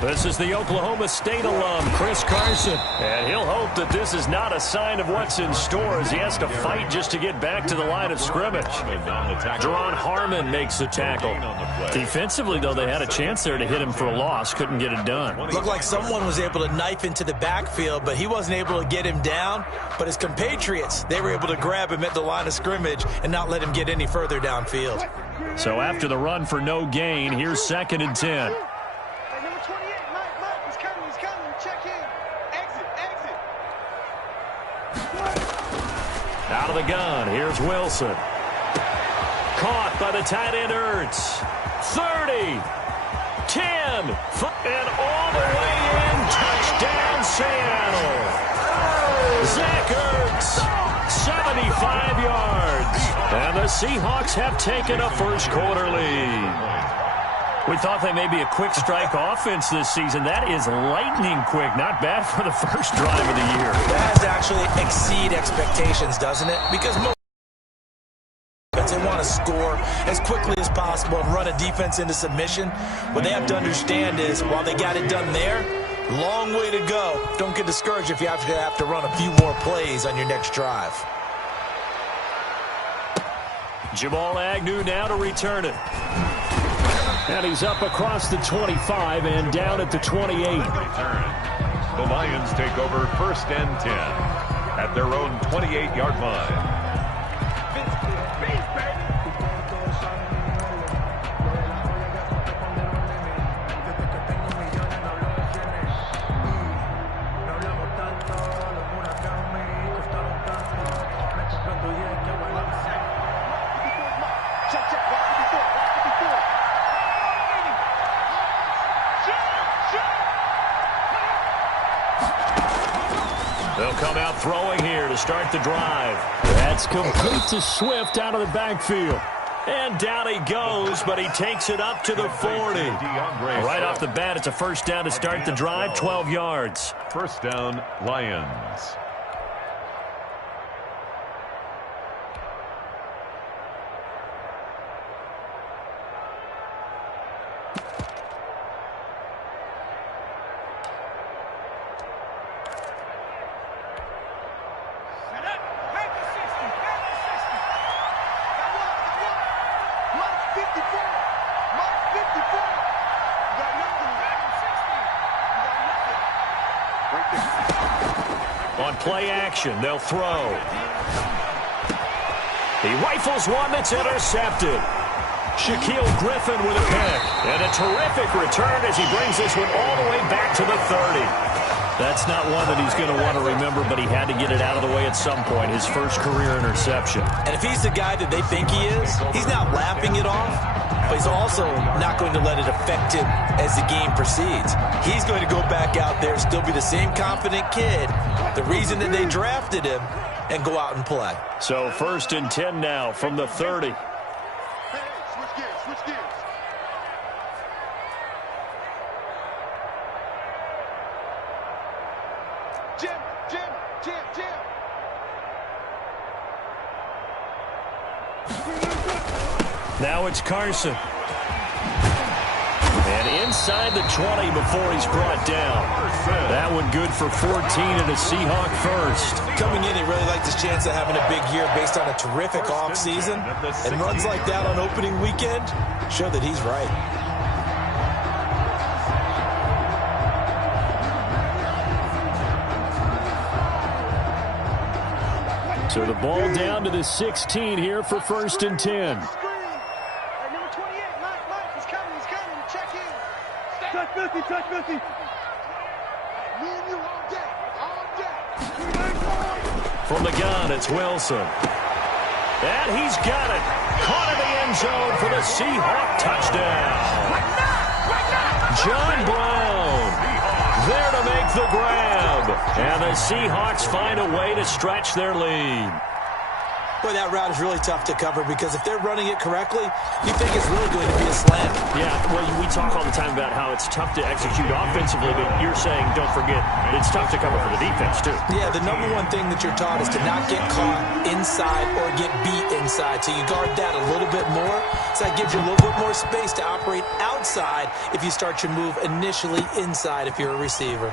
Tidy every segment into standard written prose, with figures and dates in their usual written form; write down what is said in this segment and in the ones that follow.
This is the Oklahoma State alum, Chris Carson. And he'll hope that this is not a sign of what's in store as he has to fight just to get back to the line of scrimmage. Jerron Harmon makes the tackle. Defensively, though, they had a chance there to hit him for a loss. Couldn't get it done. Looked like someone was able to knife into the backfield, but he wasn't able to get him down. But his compatriots, they were able to grab him at the line of scrimmage and not let him get any further downfield. So after the run for no gain, here's 2nd and 10. Out of the gun, here's Wilson. Caught by the tight end Ertz. 30, 10, and all the way in. Touchdown, Seattle. Zach Ertz, 75 yards. And the Seahawks have taken a first-quarter lead. We thought they may be a quick strike offense this season. That is lightning quick. Not bad for the first drive of the year. That has to actually exceed expectations, doesn't it? Because most they want to score as quickly as possible and run a defense into submission. What they have to understand is, while they got it done there, long way to go. Don't get discouraged if you have to run a few more plays on your next drive. Jamal Agnew now to return it. And he's up across the 25 and down at the 28. The Lions take over 1st and 10 at their own 28-yard line. They'll come out throwing here to start the drive. That's complete to Swift out of the backfield. And down he goes, but he takes it up to the 40. Right off the bat, it's a first down to start the drive, 12 yards. First down, Lions. On play action, they'll throw. He rifles one that's intercepted. Shaquille Griffin with a pick. And a terrific return as he brings this one all the way back to the 30. That's not one that he's going to want to remember, but he had to get it out of the way at some point, his first career interception. And if he's the guy that they think he is, he's not laughing it off, but he's also not going to let it affect him as the game proceeds. He's going to go back out there, still be the same confident kid, the reason that they drafted him, and go out and play. So 1st and 10 now from the 30. Now it's Carson. And inside the 20 before he's brought down. That one good for 14 and a Seahawk first. Coming in, he really liked his chance of having a big year based on a terrific offseason. And runs like that on opening weekend show that he's right. So the ball down to the 16 here for 1st and 10. From the gun, it's Wilson. And he's got it. Caught in the end zone for the Seahawk touchdown. John Brown there to make the grab. And the Seahawks find a way to stretch their lead. Boy, that route is really tough to cover because if they're running it correctly, you think it's really going to be a slam. Yeah, well, we talk all the time about how it's tough to execute offensively, but you're saying, don't forget, it's tough to cover for the defense, too. Yeah, the number one thing that you're taught is to not get caught inside or get beat inside. So you guard that a little bit more. So that gives you a little bit more space to operate outside if you start your move initially inside if you're a receiver.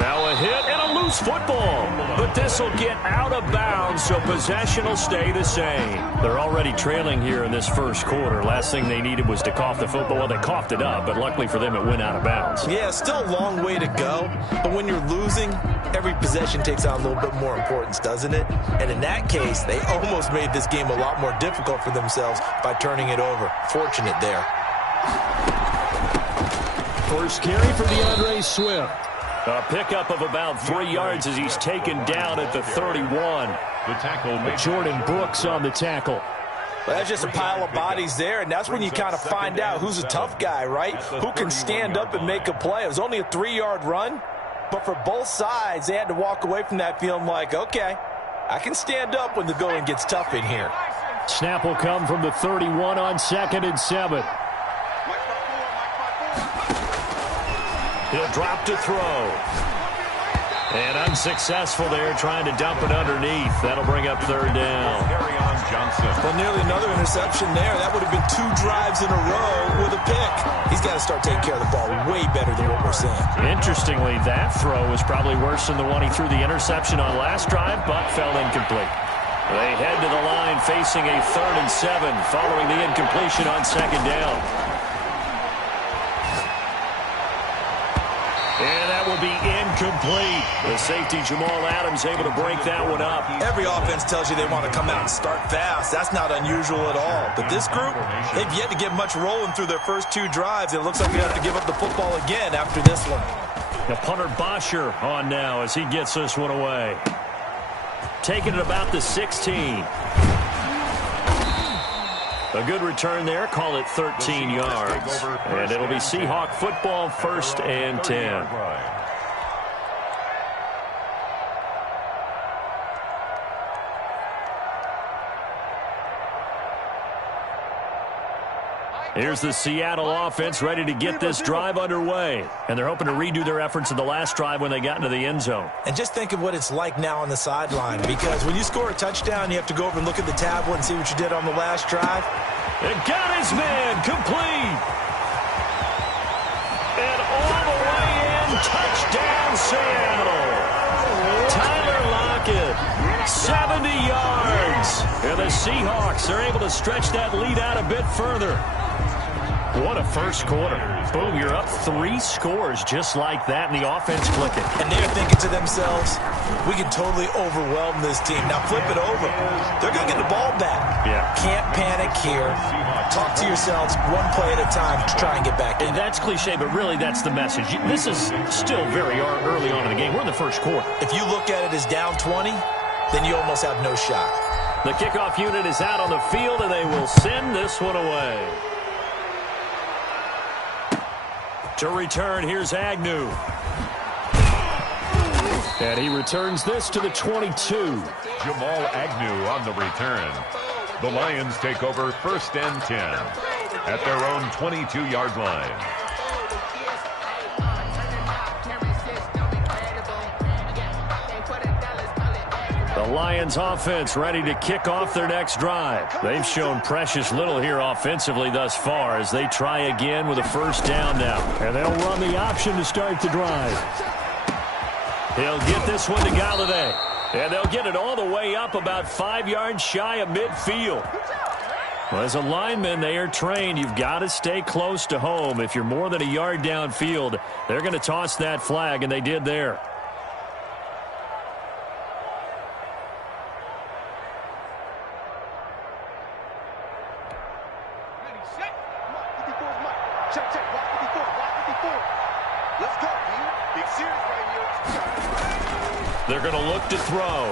Now a hit and a loose football. But this will get out of bounds, so possession will stay the same. They're already trailing here in this first quarter. Last thing they needed was to cough the football. Well, they coughed it up, but luckily for them, it went out of bounds. Yeah, still a long way to go. But when you're losing, every possession takes on a little bit more importance, doesn't it? And in that case, they almost made this game a lot more difficult for themselves by turning it over. Fortunate there. First carry for DeAndre Swift. A pickup of about 3 yards as he's taken down at the 31. The tackle made Jordan Brooks on the tackle. Well, that's just a pile of bodies there, and that's when you kind of find out who's a tough guy, right? Who can stand up and make a play. It was only a 3-yard run, but for both sides, they had to walk away from that feeling like, okay, I can stand up when the going gets tough in here. Snap will come from the 31 on 2nd and 7. He'll drop to throw. And unsuccessful there, trying to dump it underneath. That'll bring up 3rd down. Carry on Johnson. Well, nearly another interception there. That would have been 2 drives in a row with a pick. He's got to start taking care of the ball way better than what we're seeing. Interestingly, that throw was probably worse than the one he threw the interception on last drive, but fell incomplete. They head to the line facing a 3rd and 7 following the incompletion on 2nd down. And that will be incomplete. The safety, Jamal Adams, able to break that one up. Every offense tells you they want to come out and start fast. That's not unusual at all. But this group, they've yet to get much rolling through their first 2 drives. It looks like they have to give up the football again after this one. The punter Bosher on now as he gets this one away. Taking it about the 16. A good return there. Call it 13 yards. And it'll be Seahawk football, 1st and 10. Here's the Seattle offense ready to get this drive underway. And they're hoping to redo their efforts in the last drive when they got into the end zone. And just think of what it's like now on the sideline. Because when you score a touchdown, you have to go over and look at the tablet and see what you did on the last drive. And got his man complete. And all the way in, touchdown Seattle. Tyler Lockett, 70 yards. And the Seahawks are able to stretch that lead out a bit further. What a first quarter. Boom, you're up 3 scores just like that, and the offense clicking. And they're thinking to themselves, we can totally overwhelm this team. Now flip it over. They're going to get the ball back. Yeah. Can't panic here. Talk to yourselves one play at a time to try and get back in. And that's cliche, but really that's the message. This is still very early on in the game. We're in the first quarter. If you look at it as down 20, then you almost have no shot. The kickoff unit is out on the field, and they will send this one away. To return, here's Agnew. And he returns this to the 22. Jamal Agnew on the return. The Lions take over 1st and 10 at their own 22-yard line. The Lions offense ready to kick off their next drive. They've shown precious little here offensively thus far as they try again with a 1st down now. And they'll run the option to start the drive. He'll get this one to Galladay. And they'll get it all the way up about 5 yards shy of midfield. Well, as a lineman, they are trained. You've got to stay close to home. If you're more than a yard downfield, they're going to toss that flag, and they did there. They're going to look to throw.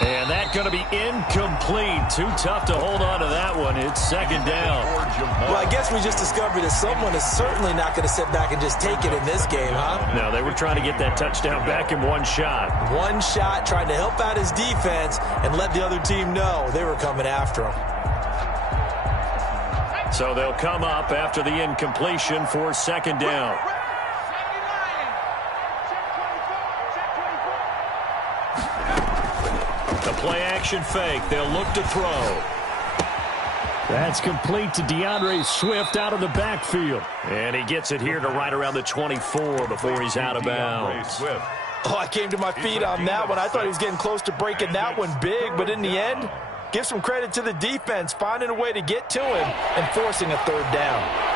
And that that going to be incomplete? Too tough to hold on to that one. It's second down. Well, I guess we just discovered that someone is certainly not going to sit back and just take it in this game, huh? No, they were trying to get that touchdown back in one shot. One shot, trying to help out his defense and let the other team know they were coming after him. So they'll come up after the incompletion for second down. The play-action fake. They'll look to throw. That's complete to DeAndre Swift out of the backfield. And he gets it here to right around the 24 before he's out of bounds. Oh, I came to my feet on that one. I thought he was getting close to breaking that one big, but in the end, give some credit to the defense, finding a way to get to him and forcing a third down.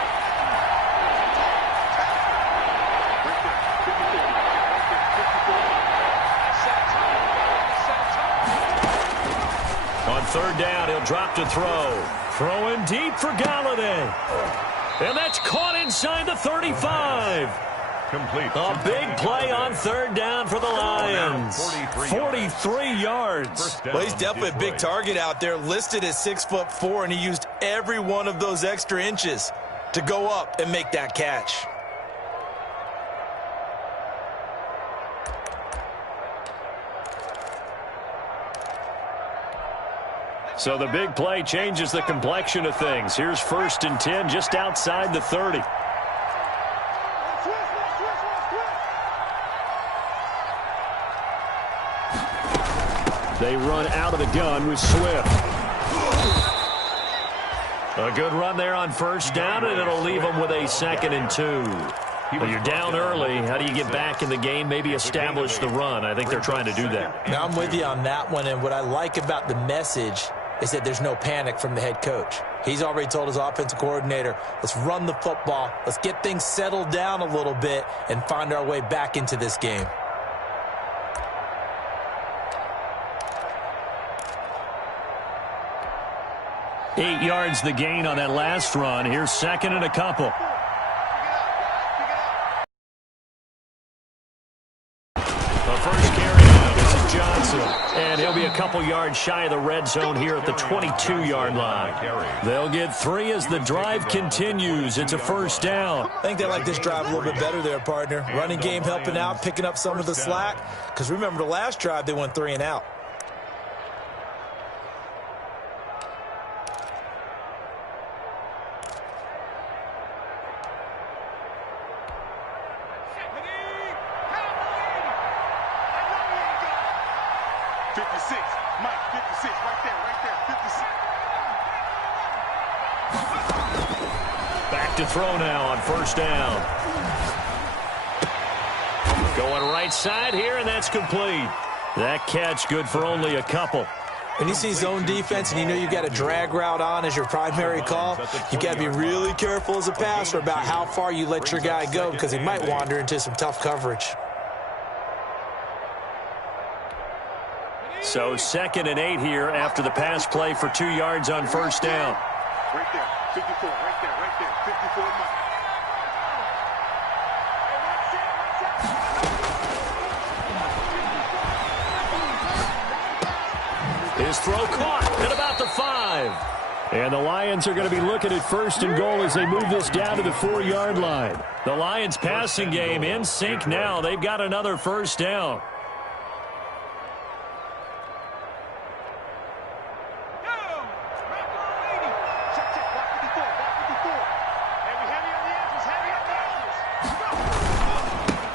On third down, he'll drop to throw. Throwing deep for Galladay. And that's caught inside the 35. Complete. A big play on third down for the Lions. 43 yards. Well, he's definitely a big target out there, listed at 6'4", and he used every one of those extra inches to go up and make that catch. So the big play changes the complexion of things. Here's 1st and 10 just outside the 30. They run out of the gun with Swift. A good run there on first down, and it'll leave them with a 2nd and 2. Well, you're down early. How do you get back in the game, maybe establish the run? I think they're trying to do that. Now, I'm with you on that one, and what I like about the message is that there's no panic from the head coach. He's already told his offensive coordinator, let's run the football, let's get things settled down a little bit and find our way back into this game. Eight yards the gain on that last run. Here's 2nd and a couple. The first carry out. This is Johnson. And he'll be a couple yards shy of the red zone here at the 22-yard line. They'll get 3 as the drive continues. It's a first down. I think they like this drive a little bit better there, partner. Running game helping out, picking up some of the slack. Because remember, the last drive, they went 3 and out. Back to throw now on first down. Going right side here, and that's complete. That catch good for only a couple. When you see zone defense and you know you've got a drag route on as your primary call, you've got to be really careful as a passer about how far you let your guy go because he might wander into some tough coverage. So 2nd and 8 here after the pass play for 2 yards on first down. Right there, 54, right there, 54 miles. His throw caught at about the 5. And the Lions are going to be looking at 1st and goal as they move this down to the 4-yard line. The Lions passing game in sync now. They've got another first down.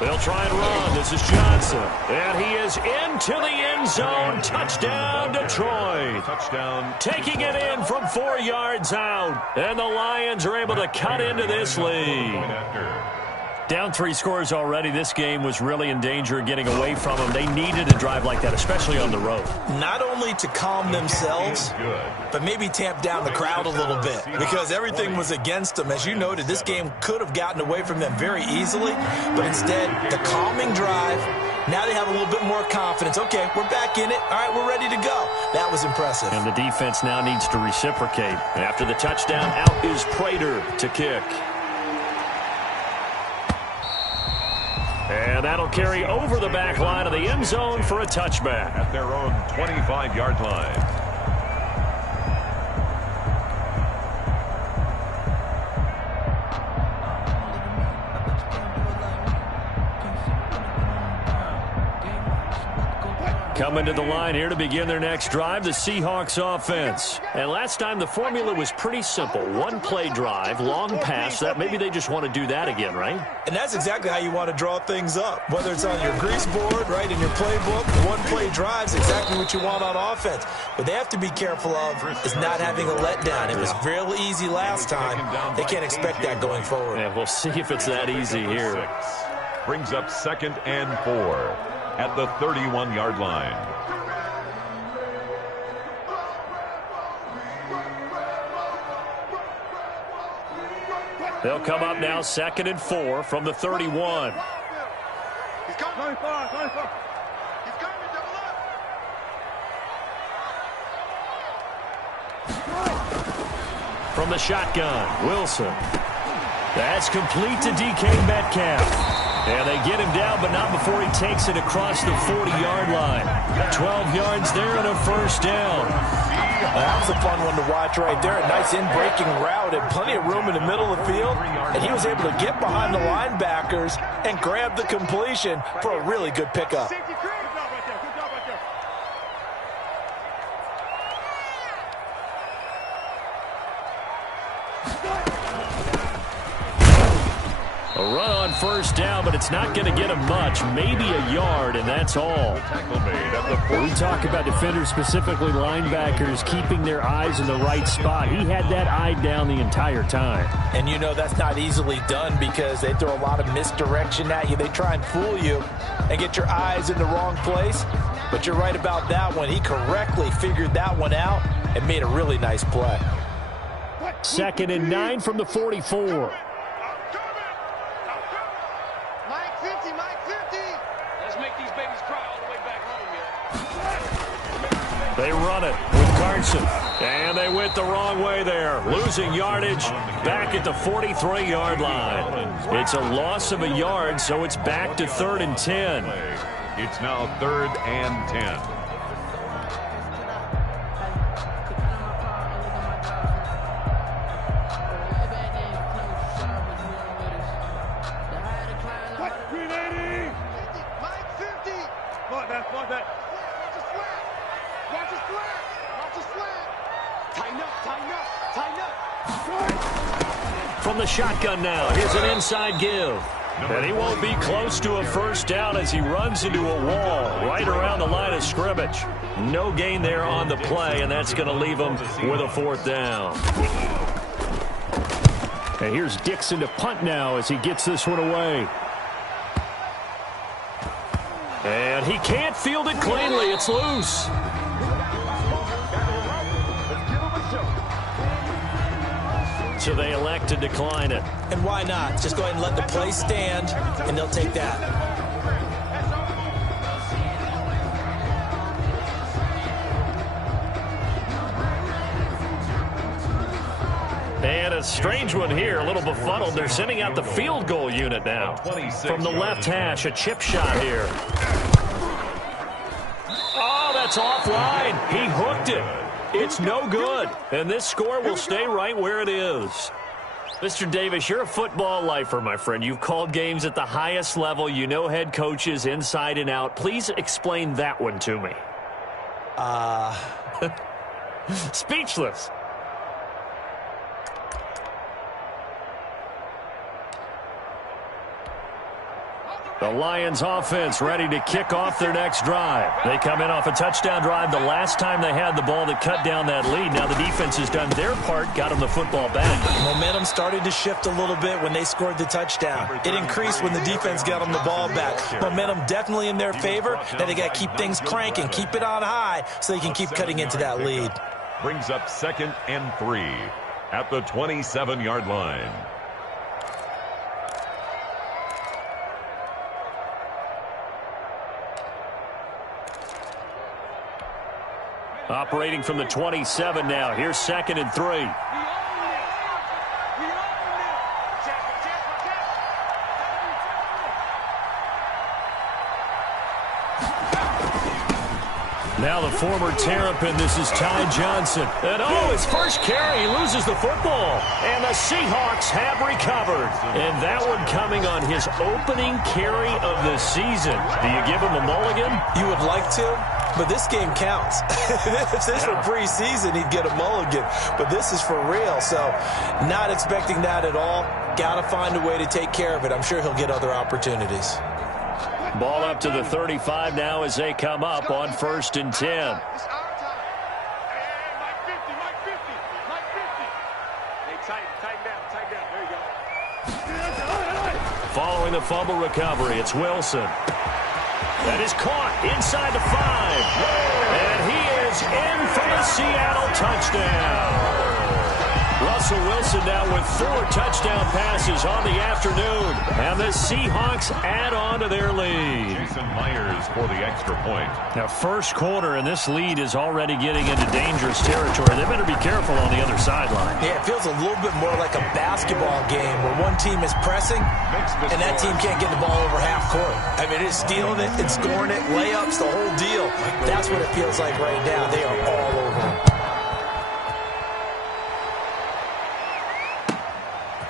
They'll try and run. This is Johnson. And he is into the end zone. Touchdown, Detroit. Touchdown. Taking it in from 4 yards out. And the Lions are able to cut into this lead. Down 3 scores already. This game was really in danger of getting away from them. They needed a drive like that, especially on the road. Not only to calm themselves, but maybe tamp down the crowd a little bit because everything was against them. As you noted, this game could have gotten away from them very easily, but instead, the calming drive, now they have a little bit more confidence. Okay, we're back in it. All right, we're ready to go. That was impressive. And the defense now needs to reciprocate. After the touchdown, out is Prater to kick. And And that'll carry over the back line of the end zone for a touchback. At their own 25-yard line. Coming to the line here to begin their next drive, the Seahawks offense. And last time the formula was pretty simple. One play drive, long pass. That maybe they just want to do that again, right? And that's exactly how you want to draw things up. Whether it's on your grease board, right, in your playbook, one play drives exactly what you want on offense. What they have to be careful of is not having a letdown. It was real easy last time. They can't expect that going forward. Yeah, we'll see if it's that easy here. Brings up 2nd and 4. At the 31-yard line. They'll come up now 2nd and 4 from the 31. He's coming. He's coming. Double up. From the shotgun, Wilson. That's complete to DK Metcalf. And they get him down, but not before he takes it across the 40-yard line. 12 yards there and a first down. That was a fun one to watch right there. A nice in-breaking route and plenty of room in the middle of the field. And he was able to get behind the linebackers and grab the completion for a really good pickup. A run on first down, but it's not going to get him much. Maybe a yard, and that's all. We talk about defenders, specifically linebackers, keeping their eyes in the right spot. He had that eye down the entire time. And you know that's not easily done because they throw a lot of misdirection at you. They try and fool you and get your eyes in the wrong place. But you're right about that one. He correctly figured that one out and made a really nice play. 2nd and 9 from the 44. They run it with Carson. And they went the wrong way there. Losing yardage back at the 43-yard line. It's a loss of a yard, so it's back to 3rd and 10. It's now 3rd and 10. From the shotgun now, here's an inside give. And he won't be close to a first down as he runs into a wall right around the line of scrimmage. No gain there on the play, and that's going to leave him with a 4th down. And here's Dixon to punt now as he gets this one away. And he can't field it cleanly. It's loose. So they elect to decline it. And why not? Just go ahead and let the play stand, and they'll take that. And a strange one here, a little befuddled. They're sending out the field goal unit now. From the left hash, a chip shot here. Oh, that's offline. He hooked it. It's no good, and this score will stay right where it is. Mr. Davis, you're a football lifer, my friend. You've called games at the highest level. You know head coaches inside and out. Please explain that one to me. Speechless. The Lions offense ready to kick off their next drive. They come in off a touchdown drive the last time they had the ball that cut down that lead. Now the defense has done their part, got them the football back. Momentum started to shift a little bit when they scored the touchdown. It increased when the defense got them the ball back. Momentum definitely in their favor. Now they got to keep things cranking, keep it on high so they can keep cutting into that lead. Brings up 2nd and 3 at the 27-yard line. Operating from the 27 now. Here's 2nd and 3. Now the former Terrapin, this is Ty Johnson. And his first carry, he loses the football. And the Seahawks have recovered. And that one coming on his opening carry of the season. Do you give him a mulligan? You would like to, but this game counts. If this were preseason, he'd get a mulligan. But this is for real, so not expecting that at all. Got to find a way to take care of it. I'm sure he'll get other opportunities. Ball up to the 35 now as they come up on 1st and 10. It's our time. Hey, Mike 50, Mike 50, Mike 50. Hey, tighten down. There you go. Following the fumble recovery, it's Wilson. That is caught inside the 5. And he is in for the Seattle touchdown. Russell Wilson now with 4 touchdown passes on the afternoon. And the Seahawks add on to their lead. Jason Myers for the extra point. Now, first quarter, and this lead is already getting into dangerous territory. They better be careful on the other sideline. Yeah, it feels a little bit more like a basketball game where one team is pressing and that team can't get the ball over half court. I mean, it's stealing it, it's scoring it, layups, the whole deal. That's what it feels like right now. They are all over him.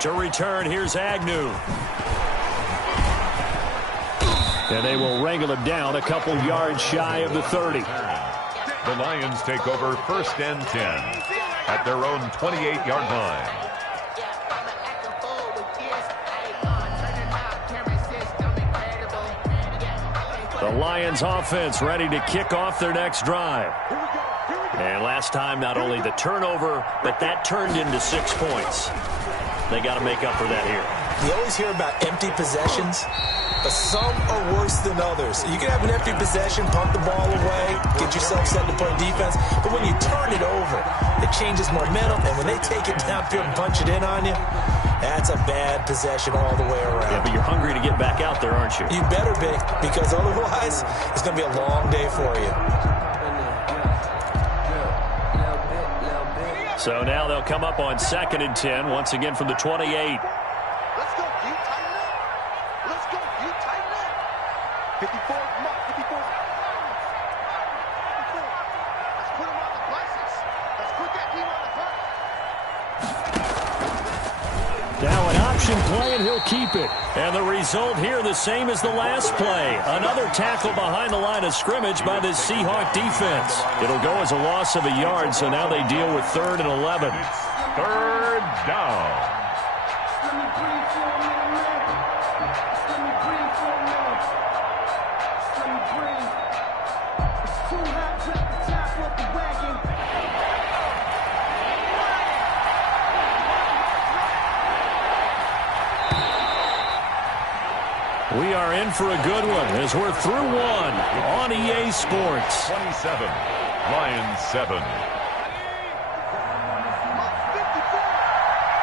To return, here's Agnew. And they will wrangle him down a couple yards shy of the 30. The Lions take over 1st and 10 at their own 28-yard line. The Lions offense ready to kick off their next drive. And last time, not only the turnover, but that turned into 6 points. They got to make up for that here. You always hear about empty possessions, but some are worse than others. You can have an empty possession, punt the ball away, get yourself set to play defense, but when you turn it over, it changes momentum, and when they take it downfield and punch it in on you, that's a bad possession all the way around. Yeah, but you're hungry to get back out there, aren't you? You better be, because otherwise, it's going to be a long day for you. So now they'll come up on 2nd and 10, once again from the 28. Let's go, you tighten up. Let's go, you tighten up. 54, Mark, 54. 54. Let's put him on the license. Let's put that team on the front. Now an option play, and he'll keep it. And the result here the same as the last play. Another tackle behind the line of scrimmage by the Seahawk defense. It'll go as a loss of a yard, so now they deal with 3rd and 11. 3rd down. We are in for a good one as we're through one on EA Sports. 27, Lions 7.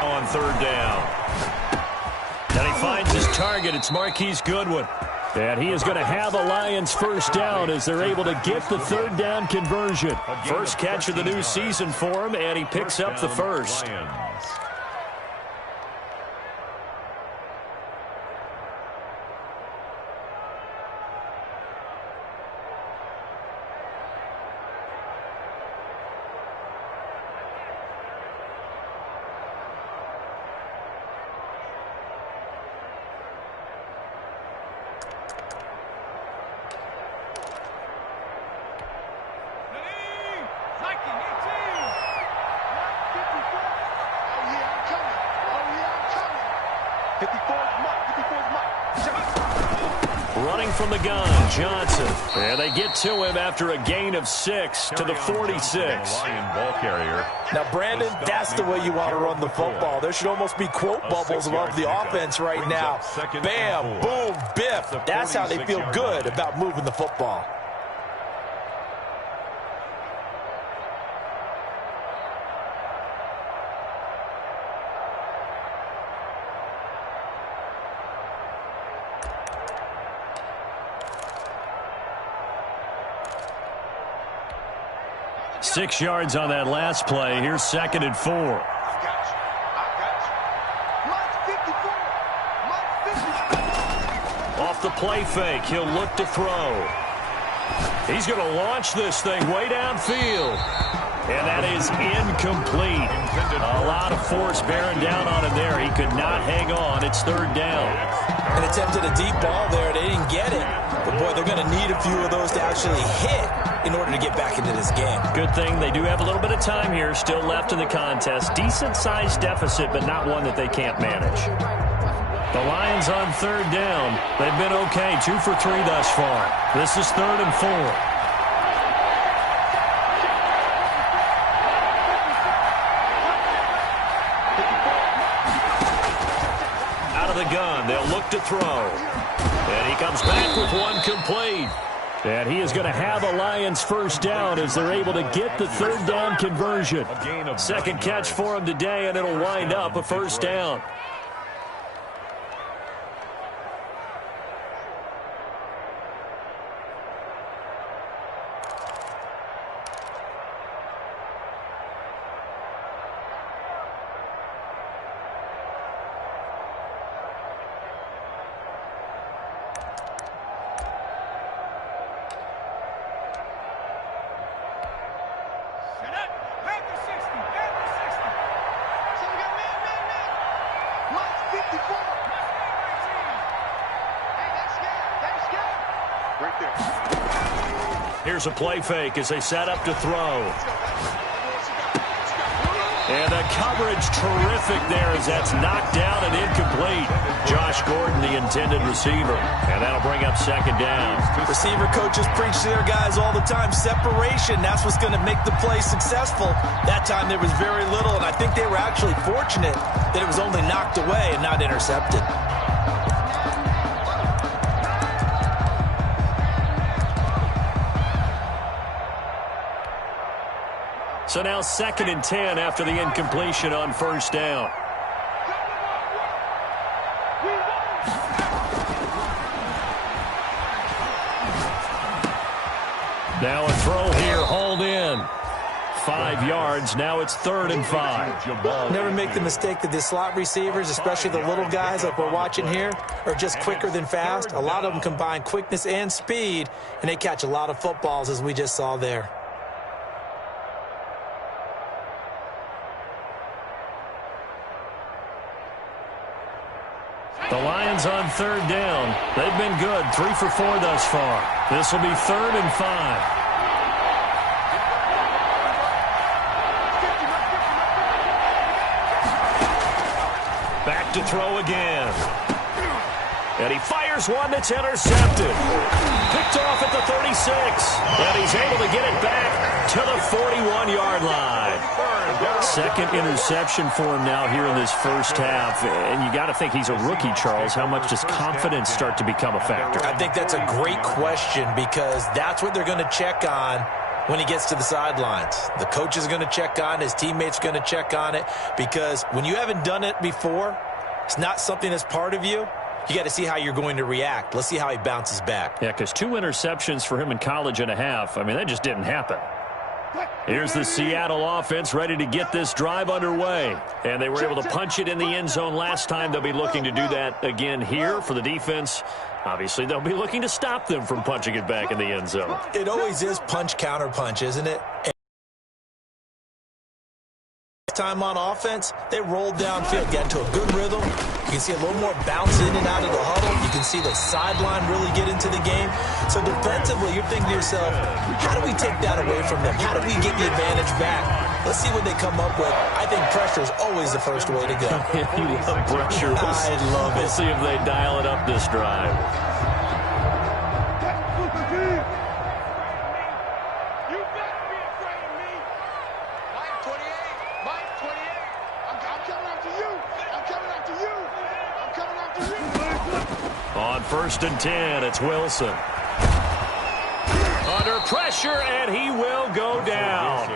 On 3rd down. And he finds his target. It's Marquise Goodwin. And he is going to have a Lions first down as they're able to get the 3rd down conversion. First catch of the new season for him, and he picks up the first. Lions. Running from the gun, Johnson. And they get to him after a gain of 6 to the 46. Lion ball carrier. Now, Brandon, that's the way you want to run the football. There should almost be quote bubbles above the offense right now. Bam, boom, biff. That's how they feel good about moving the football. Six yards on that last play. Here's 2nd and 4. I got you. Off the play fake, he'll look to throw. He's going to launch this thing way downfield. And that is incomplete. A lot of force bearing down on him there. He could not hang on. It's third down. And attempted a deep ball there. They didn't get it. But, boy, they're going to need a few of those to actually hit in order to get back into this game. Good thing they do have a little bit of time here still left in the contest. Decent-sized deficit, but not one that they can't manage. The Lions on third down. They've been okay. 2 for 3 thus far. This is 3rd and 4. Out of the gun. They'll look to throw. And he comes back with one complete. And he is going to have a Lions first down as they're able to get the third down conversion. Second catch for him today, and it'll wind up a first down. Here's a play fake as they set up to throw. And the coverage terrific there as that's knocked down and incomplete. Josh Gordon, the intended receiver. And that'll bring up second down. Receiver coaches preach to their guys all the time. Separation, that's what's going to make the play successful. That time there was very little, and I think they were actually fortunate that it was only knocked away and not intercepted. So now 2nd and 10 after the incompletion on first down. Now a throw here, hauled in. 5 yards, now it's 3rd and 5. Never make the mistake that the slot receivers, especially the little guys like we're watching here, are just quicker than fast. A lot of them combine quickness and speed, and they catch a lot of footballs as we just saw there. The Lions on third down. They've been good, 3 for 4 thus far. This will be 3rd and 5. Back to throw again. And he fires one that's intercepted. Picked off at the 36. And he's able to get it back to the 41-yard line. Second interception for him now here in this first half. And you got to think he's a rookie, Charles. How much does confidence start to become a factor? I think that's a great question because that's what they're going to check on when he gets to the sidelines. The coach is going to check on it. His teammates are going to check on it because when you haven't done it before, it's not something that's part of you. You got to see how you're going to react. Let's see how he bounces back. Yeah, because 2 interceptions for him in college and a half. I mean, that just didn't happen. Here's the Seattle offense ready to get this drive underway. And they were able to punch it in the end zone last time. They'll be looking to do that again here for the defense. Obviously, they'll be looking to stop them from punching it back in the end zone. It always is punch, counter punch, isn't it? Time on offense, they rolled downfield, got into a good rhythm. You can see a little more bounce in and out of the huddle. You can see the sideline really get into the game. So defensively, you're thinking to yourself, how do we take that away from them? How do we get the advantage back? Let's see what they come up with. I think pressure is always the first way to go. You love pressure. I love it. We'll see if they dial it up this drive. On 1st and 10, it's Wilson. Under pressure, and he will go down.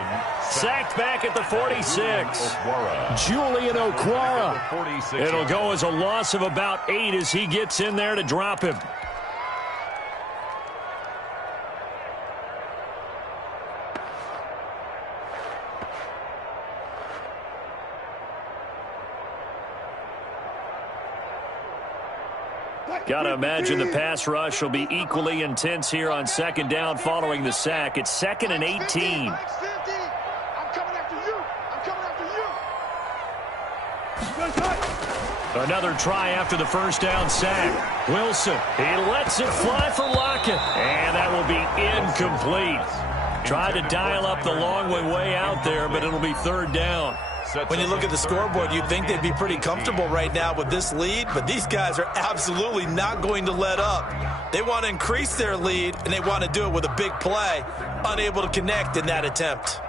Sacked back at the 46. Julian Okwara. It'll go as a loss of about 8 as he gets in there to drop him. Got to imagine the pass rush will be equally intense here on second down following the sack. It's 2nd and 18. I'm coming after you. I'm coming after you. Another try after the first down sack. Wilson, he lets it fly for Lockett, and that will be incomplete. Tried to dial up the long way out there, but it'll be 3rd down. When you look at the scoreboard, you'd think they'd be pretty comfortable right now with this lead, but these guys are absolutely not going to let up. They want to increase their lead, and they want to do it with a big play, unable to connect in that attempt.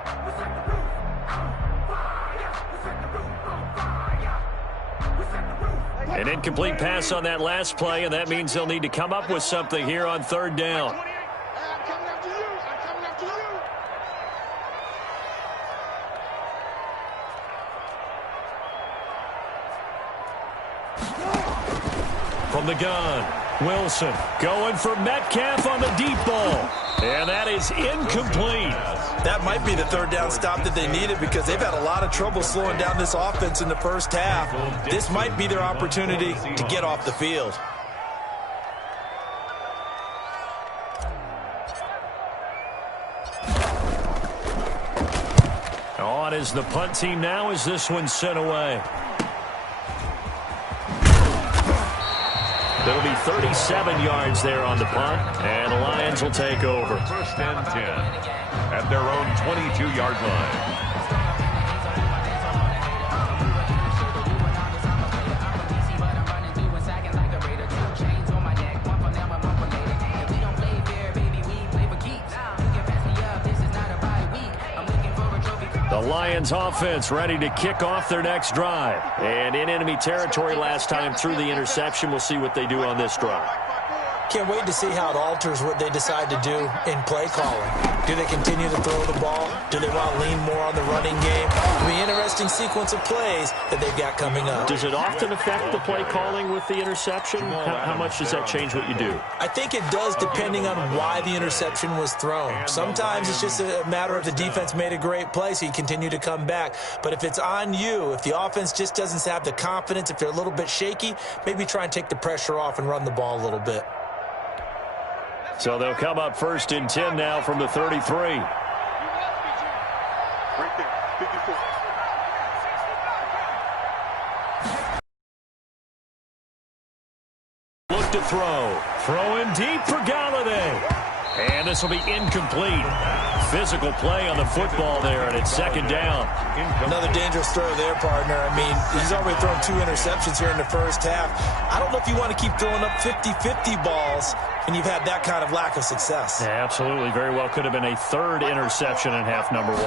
An incomplete pass on that last play, and that means they'll need to come up with something here on 3rd down. I'm coming after you. I'm coming after you. From the gun, Wilson going for Metcalf on the deep ball. And that is incomplete. That might be the 3rd down stop that they needed because they've had a lot of trouble slowing down this offense in the first half. This might be their opportunity to get off the field. On is the punt team now as this one's sent away. It'll be 37 yards there on the punt, and the Lions will take over. 1st and 10 at their own 22-yard line. The Lions offense ready to kick off their next drive. And in enemy territory last time through the interception. We'll see what they do on this drive. Can't wait to see how it alters what they decide to do in play calling. Do they continue to throw the ball? Do they want to lean more on the running game? It'll be an interesting sequence of plays that they've got coming up. Does it often affect the play calling with the interception? How much does that change what you do? I think it does depending on why the interception was thrown. Sometimes it's just a matter of the defense made a great play, so you continue to come back. But if it's on you, if the offense just doesn't have the confidence, if they're a little bit shaky, maybe try and take the pressure off and run the ball a little bit. So they'll come up 1st and 10 now from the 33. Right there, 54. Look to throw. Throwing deep for Galladay. And this will be incomplete. Physical play on the football there, and it's 2nd down. Another dangerous throw there, partner. I mean, he's already thrown 2 interceptions here in the first half. I don't know if you want to keep throwing up 50-50 balls when you've had that kind of lack of success. Yeah, absolutely. Very well could have been a 3rd interception in half number 1.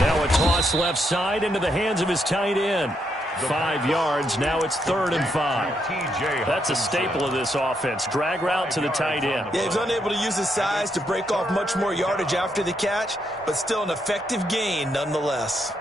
Now a toss left side into the hands of his tight end. 5 yards. Now it's 3rd and 5. That's a staple of this offense. Drag route to the tight end. Yeah, he's unable to use his size to break off much more yardage after the catch, but still an effective gain nonetheless.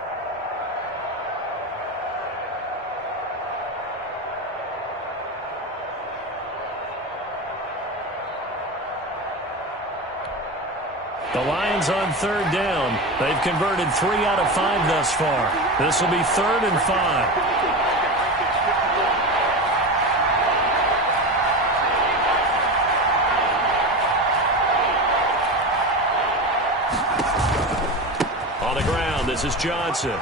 The Lions on 3rd down. They've converted 3 out of 5 thus far. This will be 3rd and 5. On the ground, this is Johnson.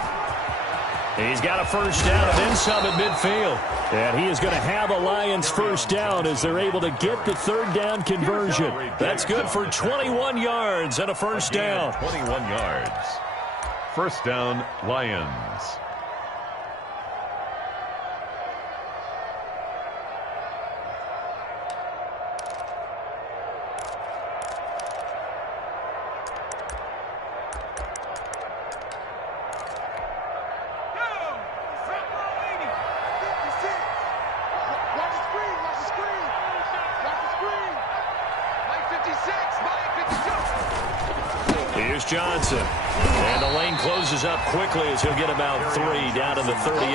He's got a first down and then some at midfield. And he is going to have a Lions first down as they're able to get the 3rd down conversion. That's good for 21 yards and a first down. 21 yards. 1st down, Lions. Here's Johnson. And the lane closes up quickly as he'll get about 3 down to the 38.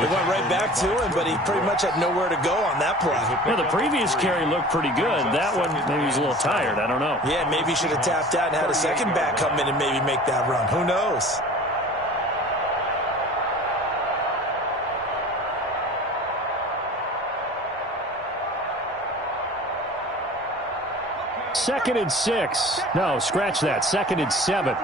It went right back to him, but he pretty much had nowhere to go on that play. Yeah, the previous carry looked pretty good. That one, maybe he's a little tired. I don't know. Yeah, maybe he should have tapped out and had a second back come in and maybe make that run. Who knows? 2nd and 6. No, scratch that. 2nd and 7.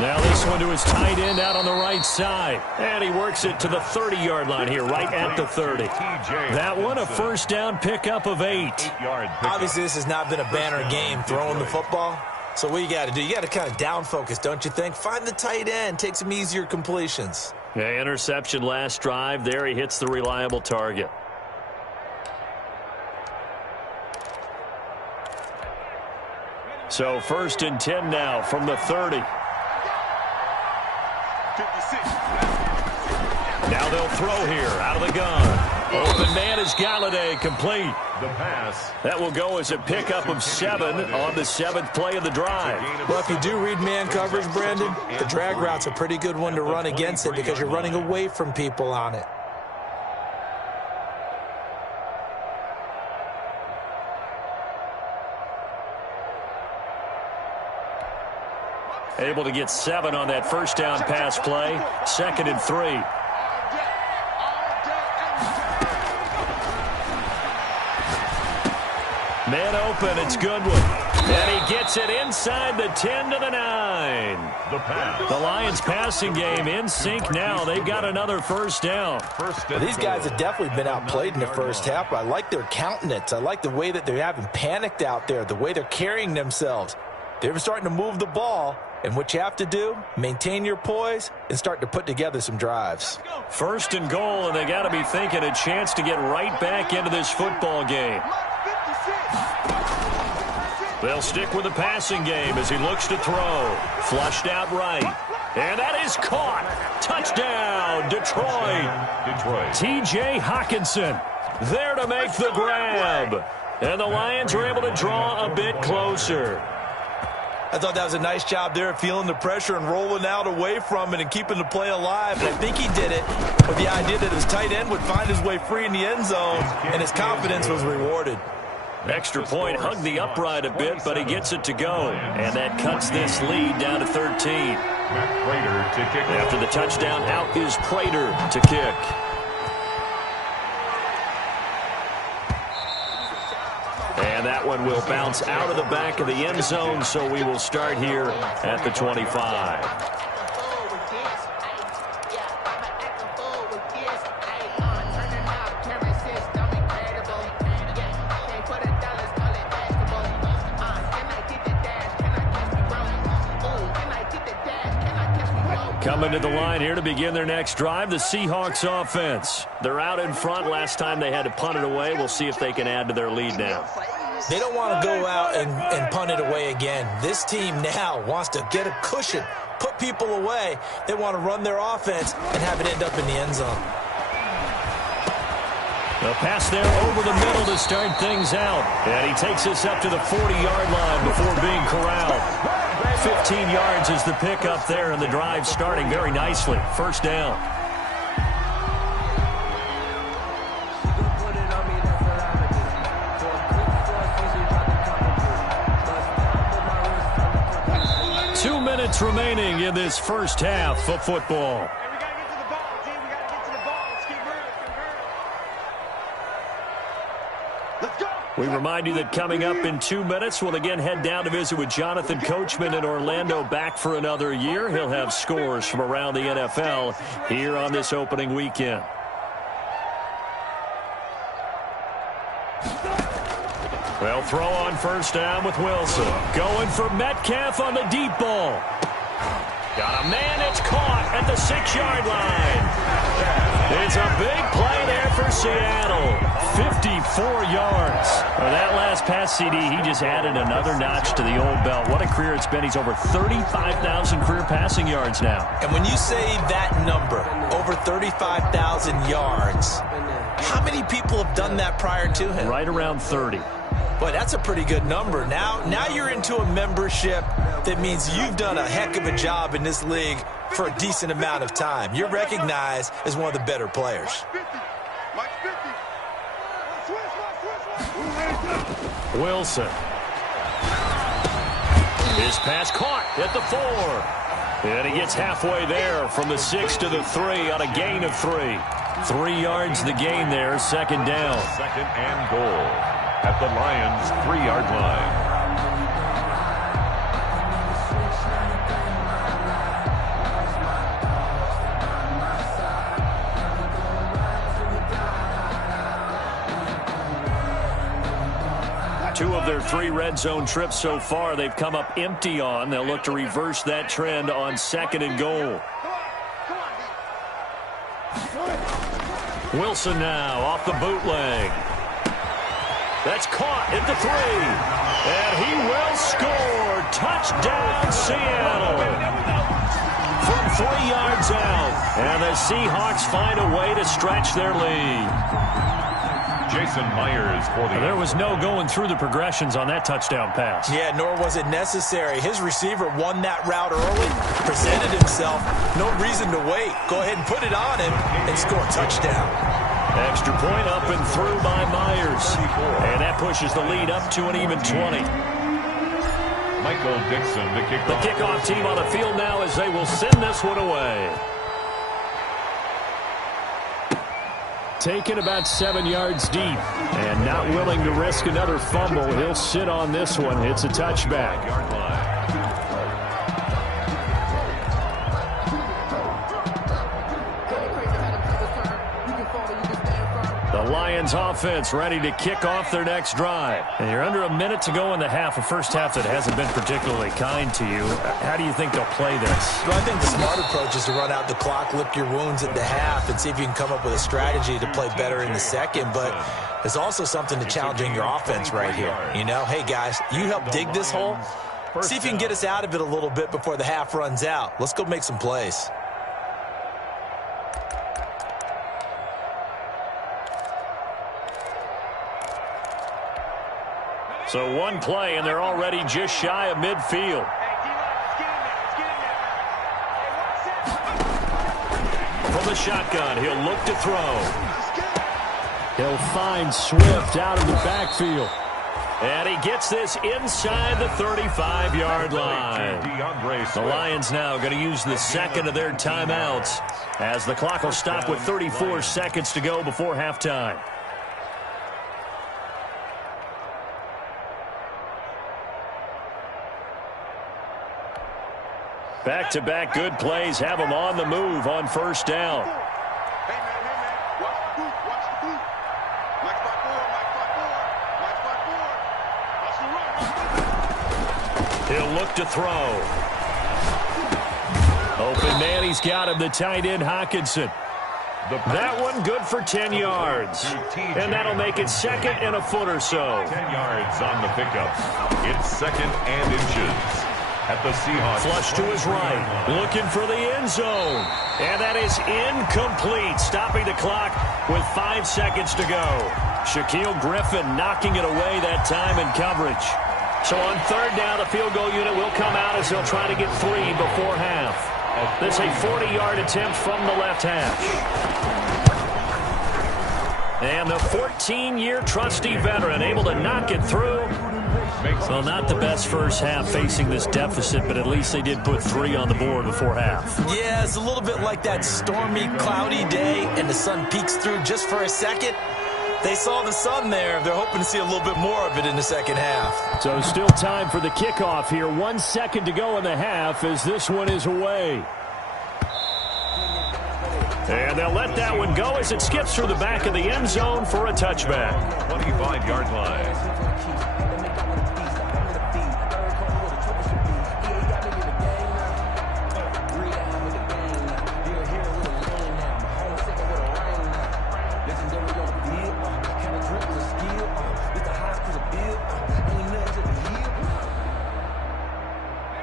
Now this one to his tight end out on the right side. And he works it to the 30-yard line here, right at the 30. That one a first down pickup of 8. Obviously, this has not been a banner game throwing the football. So what you got to do, you got to kind of down focus, don't you think? Find the tight end, take some easier completions. Yeah, interception last drive. There he hits the reliable target. So 1st and 10 now from the 30. Now they'll throw here out of the gun. Open man is Galladay, complete. The pass. That will go as a pickup of 7 on the 7th play of the drive. Well, if you do read man coverage, Brandon, the drag route's a pretty good one to run against it because you're running away from people on it. Able to get 7 on that first down pass play. 2nd and 3. Man open, it's Goodwin. And he gets it inside the 10 to the 9. The pass. The Lions passing game in sync now. They've got another first down. Well, these guys have definitely been outplayed in the first half, but I like their countenance. I like the way that they're having panicked out there, the way they're carrying themselves. They're starting to move the ball, and what you have to do, maintain your poise and start to put together some drives. 1st and goal, and they got to be thinking a chance to get right back into this football game. They'll stick with the passing game as he looks to throw. Flushed out right. And that is caught. Touchdown, Detroit. T.J. Hawkinson there to make the grab. And the Lions are able to draw a bit closer. I thought that was a nice job there, feeling the pressure and rolling out away from it and keeping the play alive. And I think he did it with the idea that his tight end would find his way free in the end zone, and his confidence was rewarded. Extra point hugged the upright a bit, but he gets it to go. And that cuts this lead down to 13. Prater to kick. After the touchdown, out is Prater to kick. And that one will bounce out of the back of the end zone, so we will start here at the 25. Coming to the line here to begin their next drive, the Seahawks offense. They're out in front. Last time they had to punt it away. We'll see if they can add to their lead now. They don't want to go out and punt it away again. This team now wants to get a cushion, put people away. They want to run their offense and have it end up in the end zone. A pass there over the middle to start things out. And he takes us up to the 40-yard line before being corralled. 15 yards is the pickup there, and the drive starting very nicely. First down. Two minutes remaining in this first half of football. We remind you that coming up in 2 minutes, we'll again head down to visit with Jonathan Coachman in Orlando, back for another year. He'll have scores from around the NFL here on this opening weekend. Well, throw on first down with Wilson. Going for Metcalf on the deep ball. Got a man, it's caught at the 6-yard line. It's a big play there for Seattle. 54 yards. For that last pass, CD, he just added another notch to the old belt. What a career it's been. He's over 35,000 career passing yards now. And when you say that number, over 35,000 yards, how many people have done that prior to him? Right around 30. Boy, that's a pretty good number. Now you're into a membership that means you've done a heck of a job in this league for a decent amount of time. You're recognized as one of the better players. Wilson His pass caught at the 4. And he gets halfway there from the 6 to the 3 on a gain of 3. 3 yards the gain there, second down. Second and goal at the Lions' 3-yard line. Two of their 3 red zone trips so far they've come up empty on. They'll look to reverse that trend on second and goal. Wilson now off the bootleg. That's caught at the 3. And he will score. Touchdown, Seattle. From 3 yards out. And the Seahawks find a way to stretch their lead. Jason Myers for the... There was no going through the progressions on that touchdown pass. Yeah, nor was it necessary. His receiver won that route early, presented himself. No reason to wait. Go ahead and put it on him and score a touchdown. Extra point up and through by Myers. And that pushes the lead up to an even 20. Michael Dixon, the kickoff. The kickoff team on the field now as they will send this one away. Taken about 7 yards deep and not willing to risk another fumble. He'll sit on this one. It's a touchback. The Lions offense ready to kick off their next drive. And you're under a minute to go in the half, a first half that hasn't been particularly kind to you. How do you think they'll play this? Well, I think the smart approach is to run out the clock, lick your wounds at the half, and see if you can come up with a strategy to play better in the second. But there's also something to challenging your offense right here. You know, hey, guys, you help dig this hole. See if you can get us out of it a little bit before the half runs out. Let's go make some plays. So one play, and they're already just shy of midfield. From the shotgun, he'll look to throw. He'll find Swift out of the backfield. And he gets this inside the 35-yard line. The Lions now going to use the second of their timeouts as the clock will stop with 34 seconds to go before halftime. Back-to-back good plays have them on the move on first down. Hey, man, watch the boot, watch the boot. Watch the run. He'll look to throw. Open man, he's got him, the tight end Hawkinson. That one good for 10 yards. And that'll make it second and a foot or so. 10 yards on the pickup. It's second and inches. At the Seahawks. Flush to his right, looking for the end zone. And that is incomplete, stopping the clock with 5 seconds to go. Shaquille Griffin knocking it away that time in coverage. So on third down, the field goal unit will come out as they'll try to get 3 before half. This is a 40-yard attempt from the left hash. And the 14-year trusty veteran able to knock it through. Well, not the best first half facing this deficit, but at least they did put 3 on the board before half. Yeah, it's a little bit like that stormy, cloudy day, and the sun peeks through just for a second. They saw the sun there. They're hoping to see a little bit more of it in the second half. So still time for the kickoff here. 1 second to go in the half as this one is away. And they'll let that one go as it skips through the back of the end zone for a touchback. 25-yard line.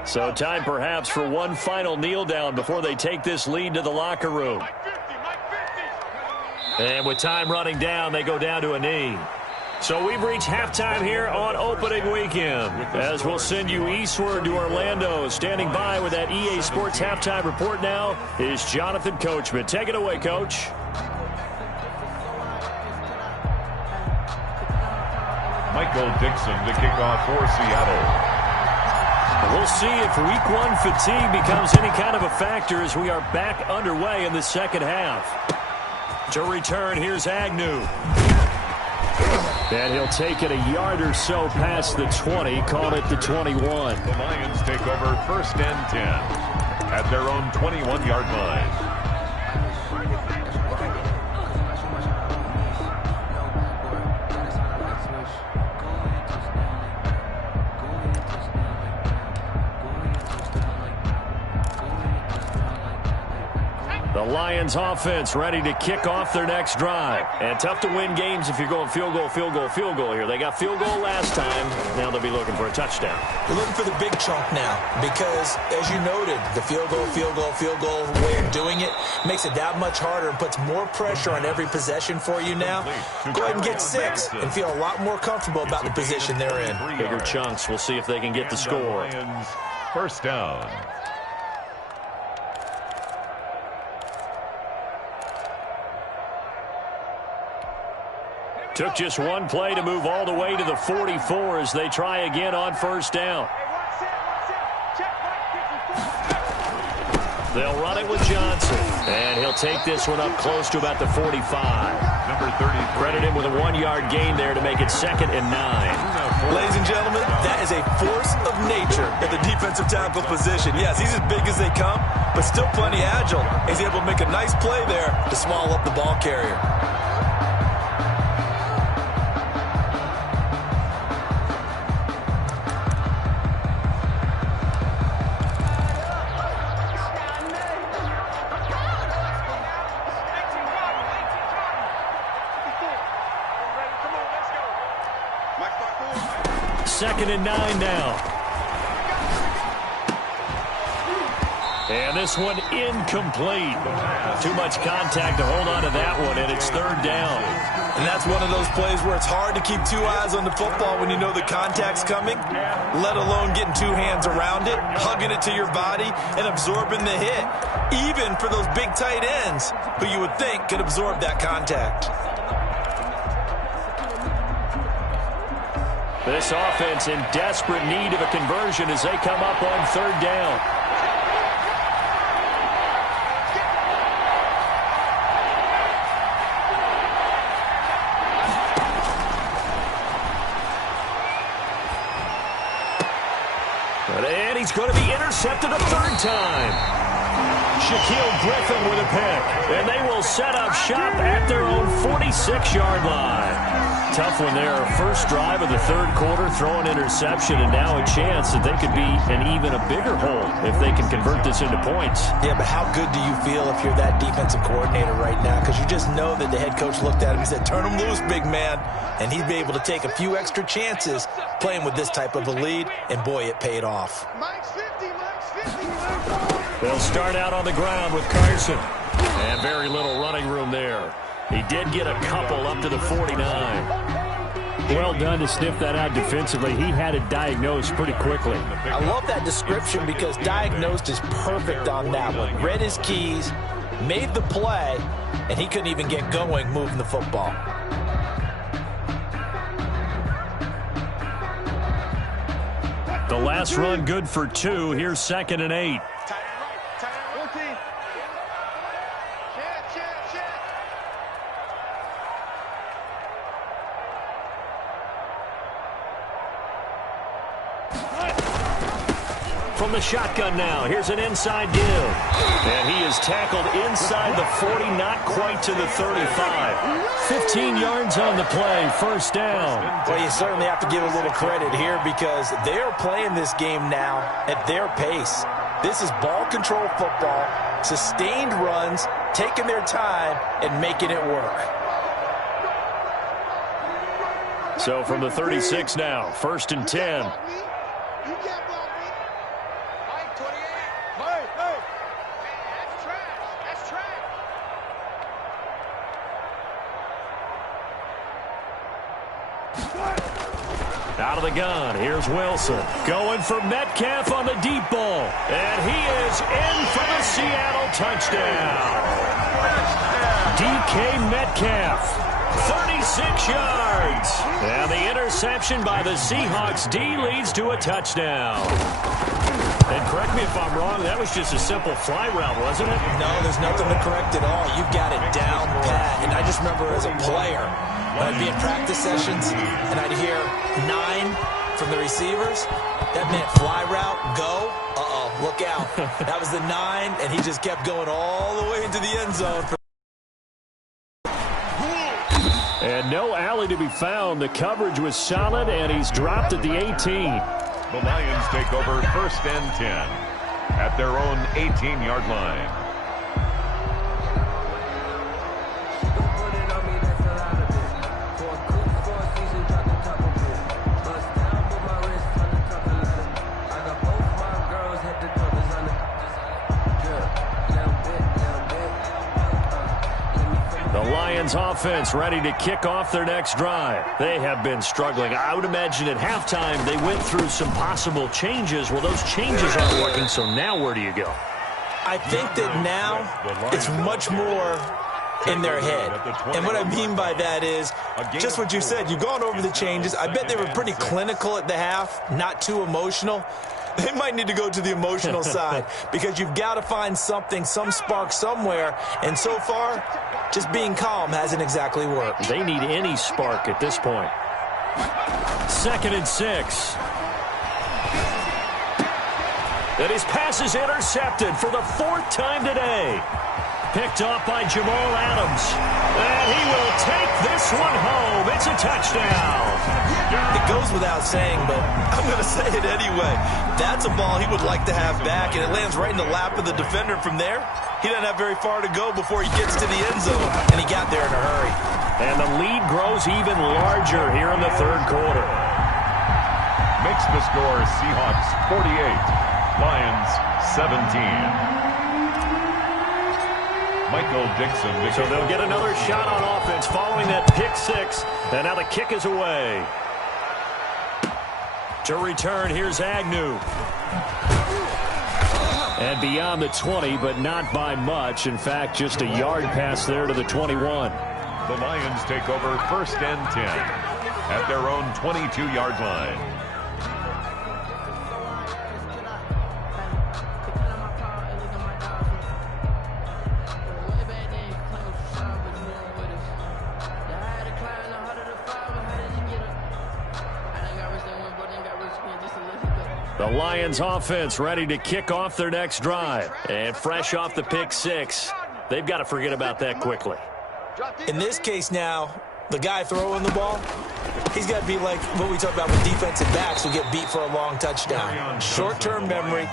So time perhaps for one final kneel down before they take this lead to the locker room. And with time running down, they go down to a knee. So we've reached halftime here on opening weekend. As we'll send you eastward to Orlando. Standing by with that EA Sports halftime report now is Jonathan Coachman. Take it away, Coach. Michael Dixon to kick off for Seattle. We'll see if week one fatigue becomes any kind of a factor as we are back underway in the second half. To return, here's Agnew. And he'll take it a yard or so past the 20, call it the 21. The Lions take over 1st and 10 at their own 21-yard line. The Lions offense ready to kick off their next drive. And tough to win games if you're going field goal, field goal, field goal here. They got field goal last time. Now they'll be looking for a touchdown. We're looking for the big chunk now because, as you noted, the field goal way of doing it makes it that much harder and puts more pressure on every possession for you now. Go ahead and get 6 and feel a lot more comfortable about the position they're in. Bigger chunks. We'll see if they can get the score. Lions, 1st down. Took just one play to move all the way to the 44 as they try again on 1st down. They'll run it with Johnson. And he'll take this one up close to about the 45. Number 30. Credit him with a 1-yard gain there to make it 2nd and 9. Ladies and gentlemen, that is a force of nature at the defensive tackle position. Yes, he's as big as they come, but still plenty agile. He's able to make a nice play there to swallow up the ball carrier. Second and 9 now. And this one incomplete. Too much contact to hold on to that one, and it's 3rd down. And that's one of those plays where it's hard to keep 2 eyes on the football when you know the contact's coming, let alone getting 2 hands around it, hugging it to your body, and absorbing the hit, even for those big tight ends who you would think could absorb that contact. This offense in desperate need of a conversion as they come up on 3rd down. And he's going to be intercepted a 3rd time. Shaquille Griffin with a pick. And they will set up shop at their own 46-yard line. Tough one there. First drive of the 3rd quarter, throw an interception, and now a chance that they could be in even a bigger hole if they can convert this into points. Yeah, but how good do you feel if you're that defensive coordinator right now? Because you just know that the head coach looked at him and said, turn him loose, big man. And he'd be able to take a few extra chances playing with this type of a lead, and boy, it paid off. They'll start out on the ground with Carson. And very little running room there. He did get a couple up to the 49. Well done to sniff that out defensively. He had it diagnosed pretty quickly. I love that description because diagnosed is perfect on that one. Read his keys, made the play, and he couldn't even get going moving the football. The last run good for 2. Here's 2nd and 8. From the shotgun now, here's an inside give. And he is tackled inside the 40, not quite to the 35. 15 yards on the play, 1st down. Well, you certainly have to give a little credit here because they're playing this game now at their pace. This is ball control football, sustained runs, taking their time, and making it work. So from the 36 now, 1st and 10. Out of the gun, here's Wilson. Going for Metcalf on the deep ball. And he is in for the Seattle touchdown. DK Metcalf, 36 yards. And the interception by the Seahawks D leads to a touchdown. me if I'm wrong. That was just a simple fly route, wasn't it? No, there's nothing to correct at all. You've got it down pat. And I just remember as a player, when I'd be in practice sessions and I'd hear 9 from the receivers, that meant fly route, go. Look out. That was the 9, and he just kept going all the way into the end zone. And no alley to be found. The coverage was solid, and he's dropped at the 18. The Lions take over 1st and 10 at their own 18-yard line. The Lions offense ready to kick off their next drive. They have been struggling. I would imagine at halftime they went through some possible changes. Well, those changes aren't working, so now where do you go? I think that now it's much more in their head. And what I mean by that is just what you said. You've gone over the changes. I bet they were pretty clinical at the half, not too emotional. They might need to go to the emotional side because you've got to find something, some spark somewhere. And so far, just being calm hasn't exactly worked. They need any spark at this point. 2nd and 6. And his pass is intercepted for the 4th time today. Picked off by Jamal Adams. And he will take this one home. It's a touchdown. It goes without saying, but I'm going to say it anyway. That's a ball he would like to have back, and it lands right in the lap of the defender from there. He doesn't have very far to go before he gets to the end zone, and he got there in a hurry. And the lead grows even larger here in the 3rd quarter. Makes the score Seahawks 48, Lions 17. Michael Dixon. So they'll get another shot on offense following that pick 6. And now the kick is away. To return, here's Agnew. And beyond the 20, but not by much. In fact, just a yard pass there to the 21. The Lions take over 1st and 10 at their own 22-yard line. The Lions offense ready to kick off their next drive. And fresh off the pick 6, they've got to forget about that quickly. In this case now, the guy throwing the ball, he's got to be like what we talk about with defensive backs who get beat for a long touchdown. Short-term memory,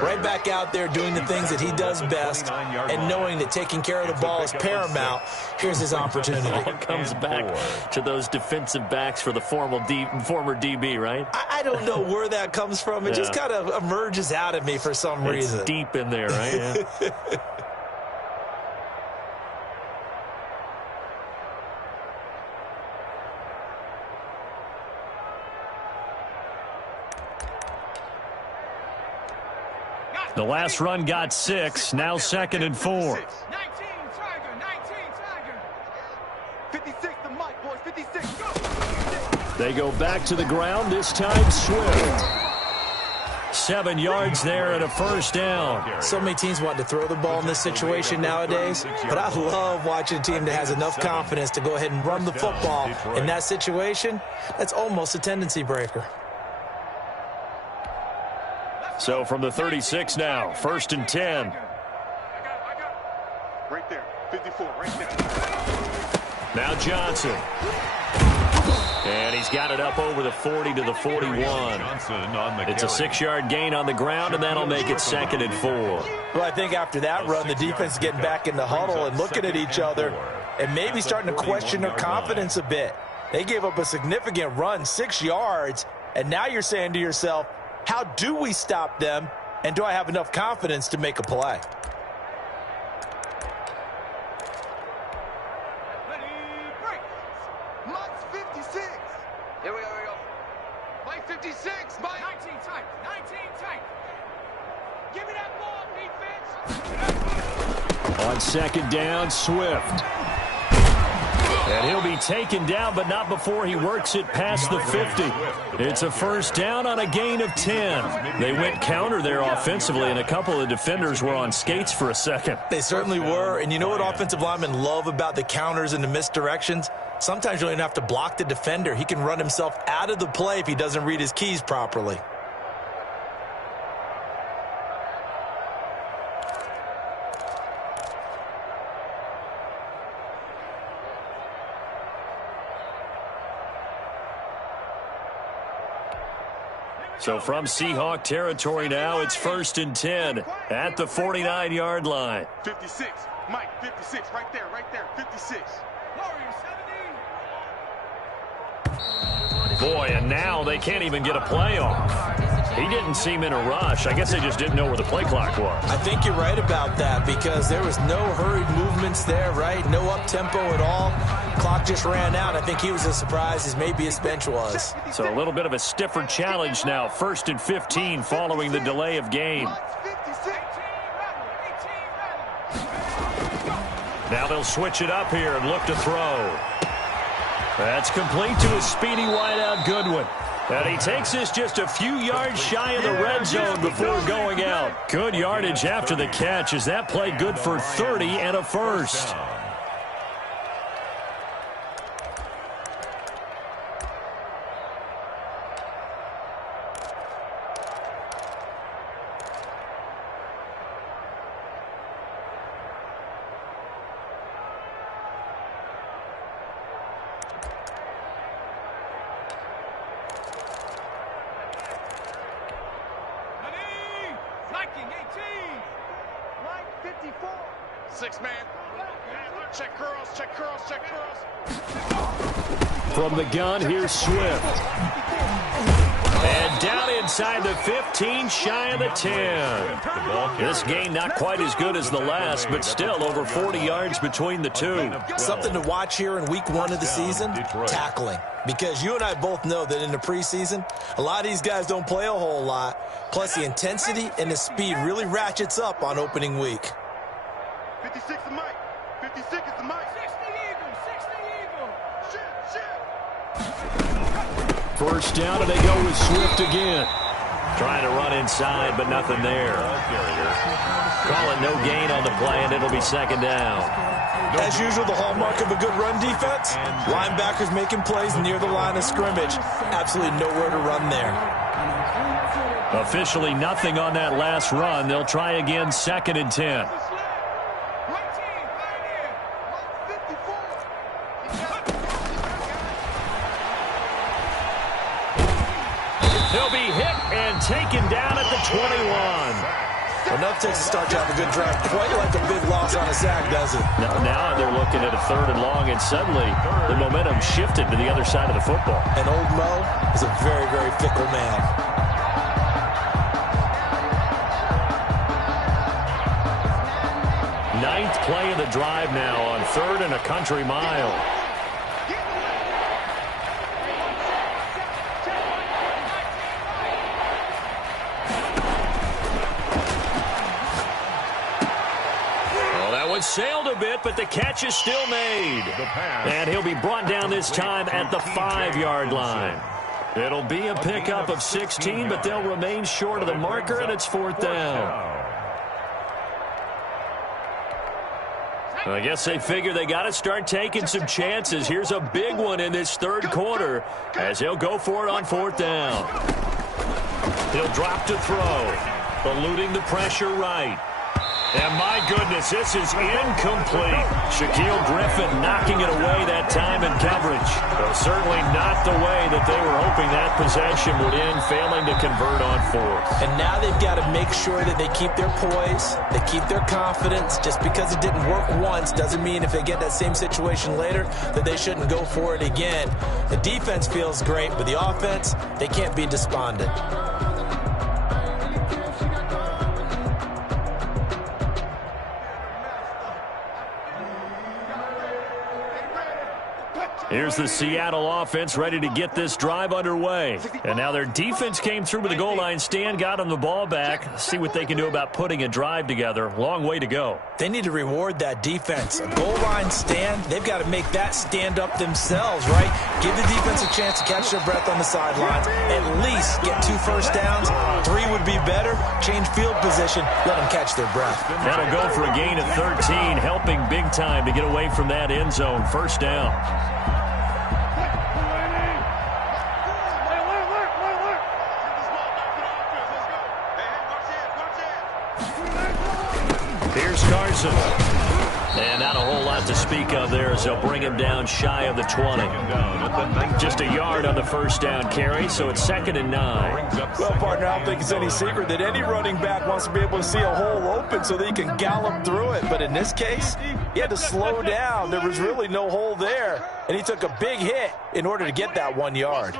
right back out there doing the things that he does best, and knowing that taking care of the ball is paramount. Here's his opportunity. It comes back to those defensive backs for the former DB, right? I don't know where that comes from. It just kind of emerges out of me for some reason. It's deep in there, right? Yeah. The last run got 6, now 2nd and 4. 19 Tiger, 19 Tiger. 56 the mic, boys, 56, go. They go back to the ground, this time Swift. 7 yards there and a 1st down. So many teams want to throw the ball in this situation nowadays, but I love watching a team that has enough confidence to go ahead and run the football. In that situation, that's almost a tendency breaker. So from the 36 now, 1st and 10. I got it. Right there, 54, right there. Now Johnson. And he's got it up over the 40 to the 41. It's a 6-yard gain on the ground, and that'll make it 2nd and 4. Well, I think after that run, the defense is getting back in the huddle and looking at each other and maybe starting to question their confidence a bit. They gave up a significant run, 6 yards, and now you're saying to yourself, how do we stop them, and do I have enough confidence to make a play? Ready, break. Mike's 56. Here we go. Mike 56. Mike. 19 tight. 19 tight. Give me that ball, defense. On 2nd down, Swift. And he'll be taken down, but not before he works it past the 50. It's a first down on a gain of 10. They went counter there offensively, and a couple of defenders were on skates for a second. They certainly were, and you know what offensive linemen love about the counters and the misdirections? Sometimes you don't even have to block the defender. He can run himself out of the play if he doesn't read his keys properly. So from Seahawk territory now, it's 1st and 10 at the 49-yard line. 56. Mike, 56. Right there, 56. Boy, and now they can't even get a play off. He didn't seem in a rush. I guess they just didn't know where the play clock was. I think you're right about that because there was no hurried movements there, right? No up-tempo at all. Clock just ran out. I think he was as surprised as maybe his bench was. So a little bit of a stiffer challenge now. 1st and 15 following the delay of game. Now they'll switch it up here and look to throw. That's complete to a speedy wideout Goodwin. And he takes this just a few yards shy of the red zone before going out. Good yardage after the catch. Is that play good for 30 and a first? From the gun, here's Swift. And down inside the 15, shy of the 10. This game not quite as good as the last, but still over 40 yards between the two. Something to watch here in week 1 of the season, tackling. Because you and I both know that in the preseason, a lot of these guys don't play a whole lot. Plus, the intensity and the speed really ratchets up on opening week. 56 is Mike. 56 is the Mike. 60 Eagle. 60 Eagle. First down, and they go with Swift again. Trying to run inside, but nothing there. Call it no gain on the play, and it'll be 2nd down. As usual, the hallmark of a good run defense, linebackers making plays near the line of scrimmage. Absolutely nowhere to run there. Officially nothing on that last run. They'll try again, 2nd and 10. He'll be hit and taken down at the 21. Enough takes to start to have a good drive. Quite like a big loss on a sack, does it? Now they're looking at a 3rd and long, and suddenly the momentum shifted to the other side of the football. And old Mo is a very, very fickle man. Ninth play of the drive now on 3rd and a country mile. Sailed a bit, but the catch is still made. And he'll be brought down this time at the 5-yard line. It'll be a pickup of 16, but they'll remain short of the marker, and it's 4th down. I guess they figure they got to start taking some chances. Here's a big one in this 3rd quarter as he'll go for it on 4th down. He'll drop to throw, eluding the pressure right. And my goodness, this is incomplete. Shaquille Griffin knocking it away that time in coverage. Well, certainly not the way that they were hoping that possession would end, failing to convert on 4th. And now they've got to make sure that they keep their poise, they keep their confidence. Just because it didn't work once doesn't mean if they get that same situation later that they shouldn't go for it again. The defense feels great, but the offense, they can't be despondent. Here's the Seattle offense ready to get this drive underway. And now their defense came through with the goal line stand, got them the ball back. See what they can do about putting a drive together. Long way to go. They need to reward that defense. A goal line stand, they've got to make that stand up themselves, right? Give the defense a chance to catch their breath on the sidelines. At least get 2 first downs. 3 would be better. Change field position. Let them catch their breath. That'll go for a gain of 13, helping big time to get away from that end zone. First down. Here's Carson. And not a whole lot to speak of there as they'll bring him down shy of the 20. Just a yard on the first down carry, so it's 2nd and 9. Well, partner, I don't think it's any secret that any running back wants to be able to see a hole open so that he can gallop through it. But in this case, he had to slow down. There was really no hole there, and he took a big hit in order to get that 1 yard.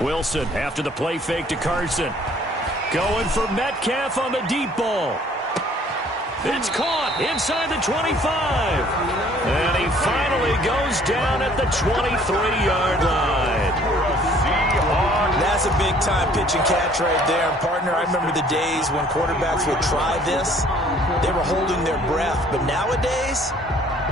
Wilson after the play fake to Carson. Going for Metcalf on the deep ball. It's caught inside the 25. And he finally goes down at the 23-yard line. That's a big-time pitch and catch right there. And, partner, I remember the days when quarterbacks would try this. They were holding their breath. But nowadays,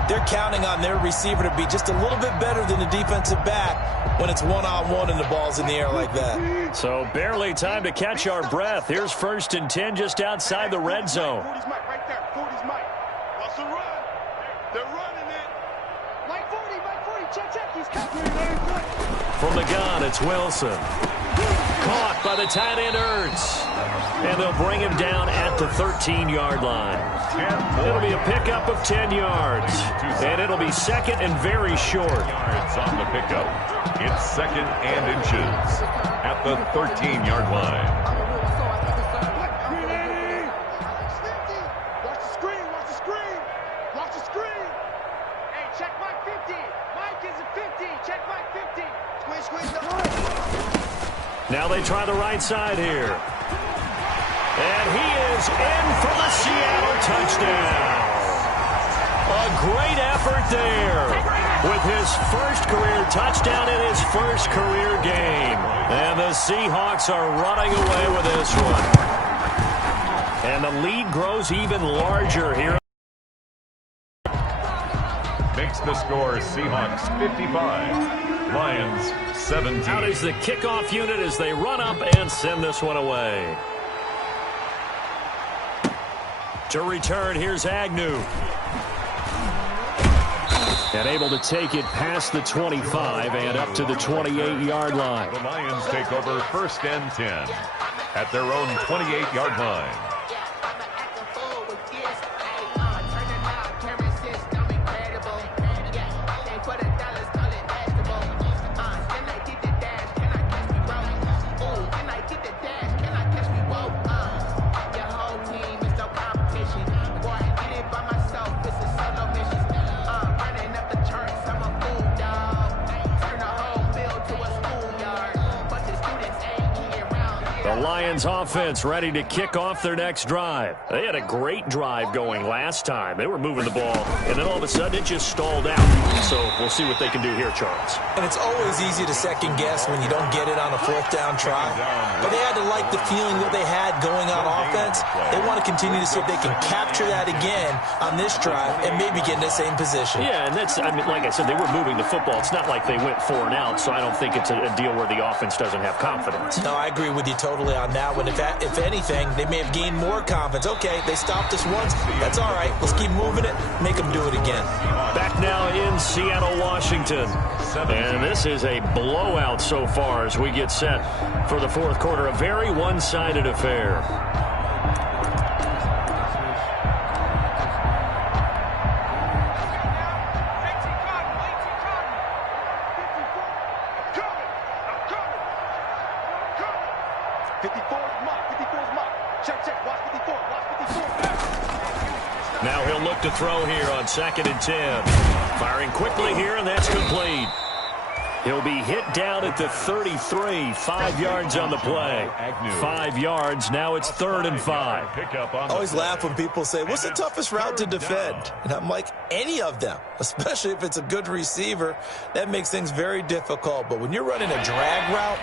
they're counting on their receiver to be just a little bit better than the defensive back when it's one-on-one and the ball's in the air like that. So barely time to catch our breath. Here's 1st and 10 just outside the red zone. 40's Mike right there. 40's Mike. What's the run? They're running it. Mike 40, check. He's coming. From the gun, it's Wilson. Caught by the tight end Ertz. And they'll bring him down at the 13-yard line. It'll be a pickup of 10 yards. And it'll be 2nd and very short. Yards on the pickup. It's 2nd and inches at the 13-yard line. Watch the screen. Hey, check Mike 50. Mike is a 50. Check Mike 50. Squeeze the line. Now they try the right side here. And he is in for the Seattle touchdown. A great effort there with his first career touchdown in his first career game. And the Seahawks are running away with this one. And the lead grows even larger here. Makes the score Seahawks 55, Lions 17. Out is the kickoff unit as they run up and send this one away. To return, here's Agnew. And able to take it past the 25 and up to the 28-yard line. The Lions take over 1st and 10 at their own 28-yard line. Lions offense ready to kick off their next drive. They had a great drive going last time. They were moving the ball, and then all of a sudden it just stalled out. So we'll see what they can do here, Charles. And it's always easy to second guess when you don't get it on a 4th down try. But they had to like the feeling that they had going on offense. They want to continue to see if they can capture that again on this drive and maybe get in the same position. Yeah, and that's, I mean, like I said, they were moving the football. It's not like they went 4 and out, so I don't think it's a deal where the offense doesn't have confidence. No, I agree with you totally on that one. If anything, they may have gained more confidence. Okay, they stopped us once. That's all right. Let's keep moving it. Make them do it again. Back now in Seattle, Washington. And this is a blowout so far as we get set for the 4th quarter. A very one-sided affair. Now he'll look to throw here on 2nd and 10. Firing quickly here, and that's complete. He'll be hit down at the 33, 5 yards on the play. 5 yards, now it's 3rd and 5. I always laugh when people say, what's the toughest route to defend? And I'm like, any of them, especially if it's a good receiver. That makes things very difficult. But when you're running a drag route,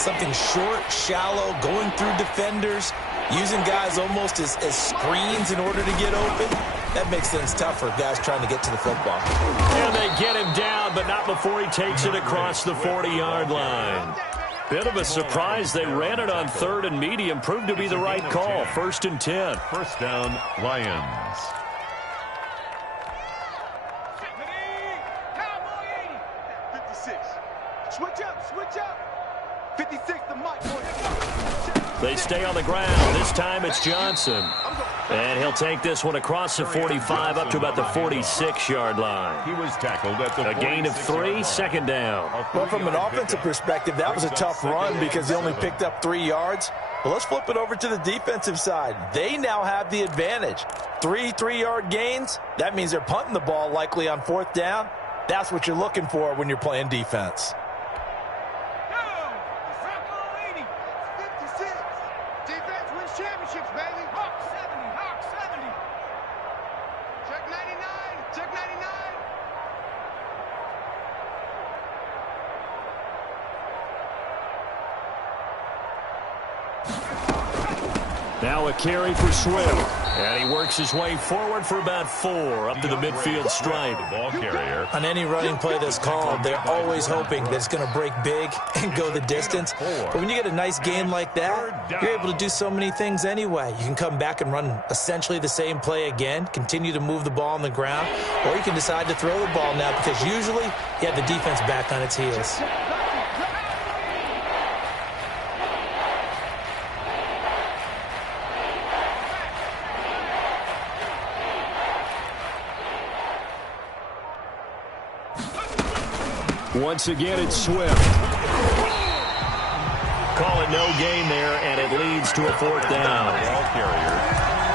something short, shallow, going through defenders, using guys almost as screens in order to get open, that makes things tough for guys trying to get to the football. And they get him down, but not before he takes it across the 40-yard line. Bit of a surprise. They ran it on 3rd and medium. Proved to be the right call. 1st and 10. First down, Lions. Cowboy 80. 56. Switch up. 56 the mic. They stay on the ground. This time it's Johnson. And he'll take this one across the 45 up to about the 46-yard line. He was tackled at the A gain of 3, 2nd down. Well, from an offensive perspective, that was a tough run because he only picked up 3 yards. But let's flip it over to the defensive side. They now have the advantage. 3 3-yard gains. That means they're punting the ball likely on 4th down. That's what you're looking for when you're playing defense. Championships, baby. Hawk 70, Hawk 70. Check 99, check 99. Now a carry for Swift. And he works his way forward for about 4 up to the midfield stripe. Ball carrier. On any running play that's called, they're always hoping that it's going to break big and go the distance. But when you get a nice game like that, you're able to do so many things anyway. You can come back and run essentially the same play again, continue to move the ball on the ground, or you can decide to throw the ball now because usually you have the defense back on its heels. Once again, it's Swift. Call it no gain there, and it leads to a 4th down. Ball carrier.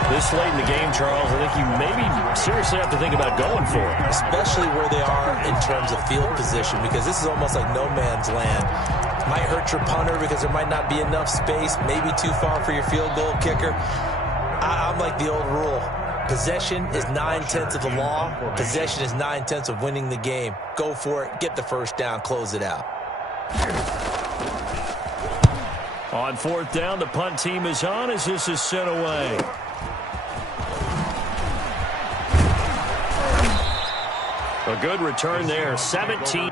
This late in the game, Charles, I think you maybe seriously have to think about going for it. Especially where they are in terms of field position, because this is almost like no man's land. Might hurt your punter because there might not be enough space, maybe too far for your field goal kicker. I'm like the old rule. Possession is 9/10 of the law. Possession is 9/10 of winning the game. Go for it. Get the 1st down. Close it out. On 4th down, the punt team is on as this is sent away. A good return there. 17.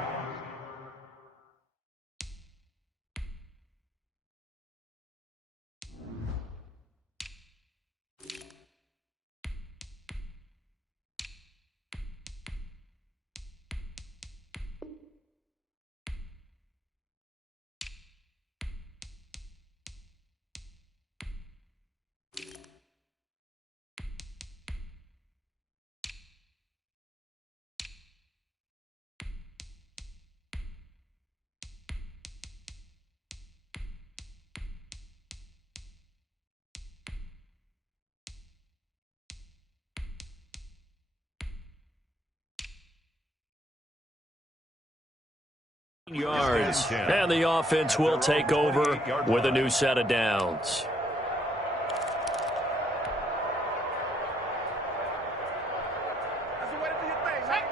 Yards, and the offense will take over with a new set of downs.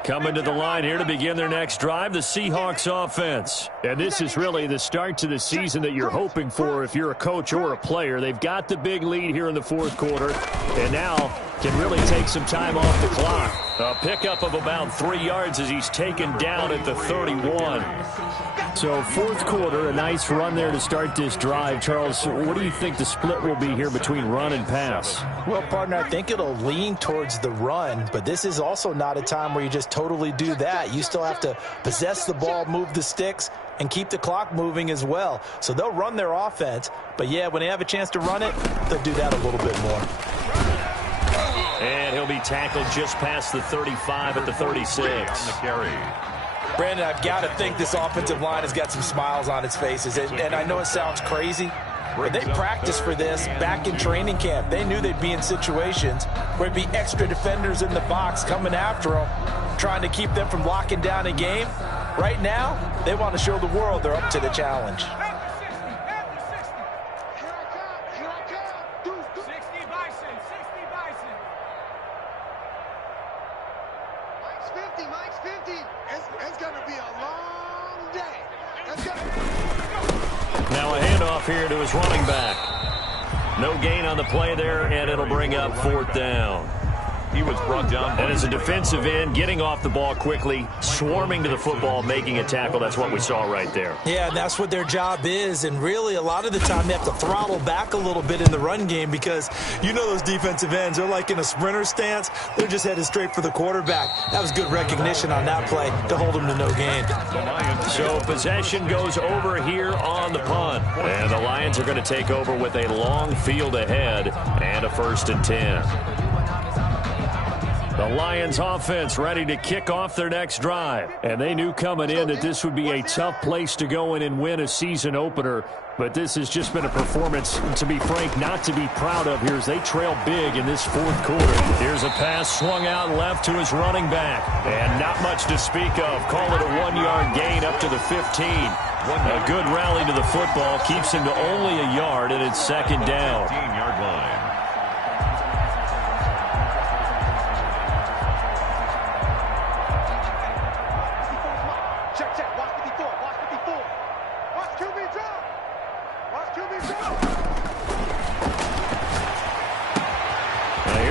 Coming to the line here to begin their next drive, the Seahawks offense. And this is really the start to the season that you're hoping for if you're a coach or a player. They've got the big lead here in the 4th quarter, and now can really take some time off the clock. A pickup of about 3 yards as he's taken down at the 31. So 4th quarter, a nice run there to start this drive. Charles, what do you think the split will be here between run and pass? Well, partner, I think it'll lean towards the run, but this is also not a time where you just totally do that. You still have to possess the ball, move the sticks, and keep the clock moving as well. So they'll run their offense, but yeah, when they have a chance to run it, they'll do that a little bit more. And he'll be tackled just past the 35 at the 36. On the carry. Brandon, I've got to think this offensive line has got some smiles on its faces. And I know it sounds crazy, but they practiced for this back in training camp. They knew they'd be in situations where there'd be extra defenders in the box coming after them, trying to keep them from locking down a game. Right now, they want to show the world they're up to the challenge. Mike's 50. It's going to be a long day. Now a handoff here to his running back. No gain on the play there, and it'll bring up 4th down. He was brought down. And as a defensive end, getting off the ball quickly, swarming to the football, making a tackle, that's what we saw right there. Yeah, and that's what their job is. And really, a lot of the time, they have to throttle back a little bit in the run game because you know those defensive ends, they're like in a sprinter stance. They're just headed straight for the quarterback. That was good recognition on that play to hold them to no gain. So possession goes over here on the punt. And the Lions are going to take over with a long field ahead and a 1st and 10. The Lions offense ready to kick off their next drive. And they knew coming in that this would be a tough place to go in and win a season opener. But this has just been a performance, to be frank, not to be proud of here as they trail big in this 4th quarter. Here's a pass swung out left to his running back. And not much to speak of. Call it a 1-yard gain up to the 15. A good rally to the football keeps him to only a yard, and it's 2nd down. 15-yard line.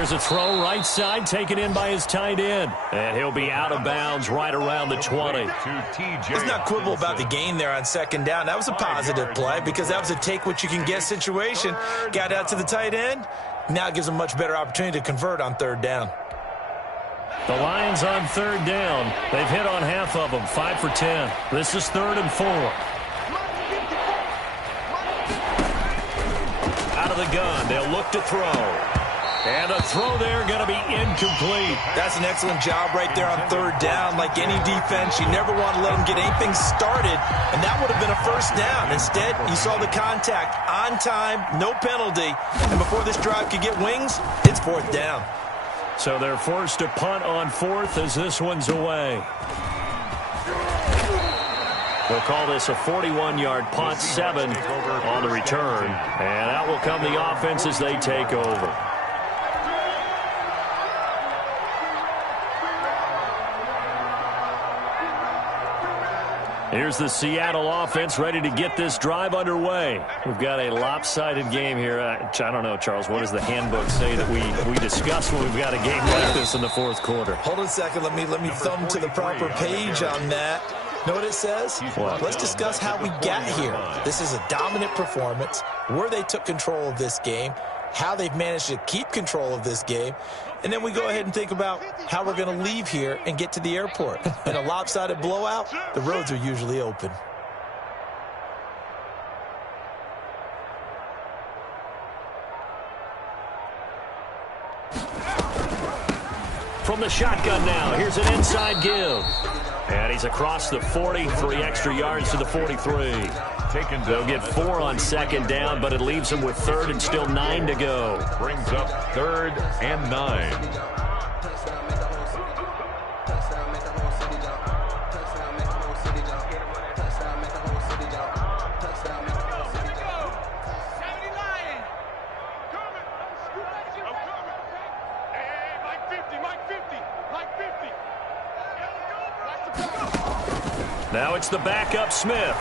Here's a throw right side taken in by his tight end. And he'll be out of bounds right around the 20. Let's not quibble about the gain there on 2nd down. That was a positive play because that was a take-what-you-can-get situation. Got out to the tight end. Now it gives them much better opportunity to convert on 3rd down. The Lions on 3rd down. They've hit on half of them, 5 for 10. This is 3rd and 4. Out of the gun, they'll look to throw. And a throw there going to be incomplete. That's an excellent job right there on 3rd down. Like any defense, you never want to let them get anything started, and that would have been a 1st down. Instead, you saw the contact on time, no penalty, and before this drive could get wings, it's 4th down. So they're forced to punt on 4th as this one's away. We'll call this a 41-yard punt, 7 on the return. And out will come the offense as they take over. Here's the Seattle offense ready to get this drive underway. We've got a lopsided game here. I don't know, Charles, what does the handbook say that we discuss when we've got a game like this in the 4th quarter? Hold on a second. Let me thumb to the proper page on that. Know what it says? What? Let's discuss how we got here. This is a dominant performance, where they took control of this game, how they've managed to keep control of this game, and then we go ahead and think about how we're going to leave here and get to the airport. In a lopsided blowout, the roads are usually open. From the shotgun now, here's an inside give. And he's across the 40, 3 extra yards to the 43. They'll get 4 on 2nd down, but it leaves them with 3rd and still 9 to go. Brings up 3rd and 9. Now it's the backup Smith.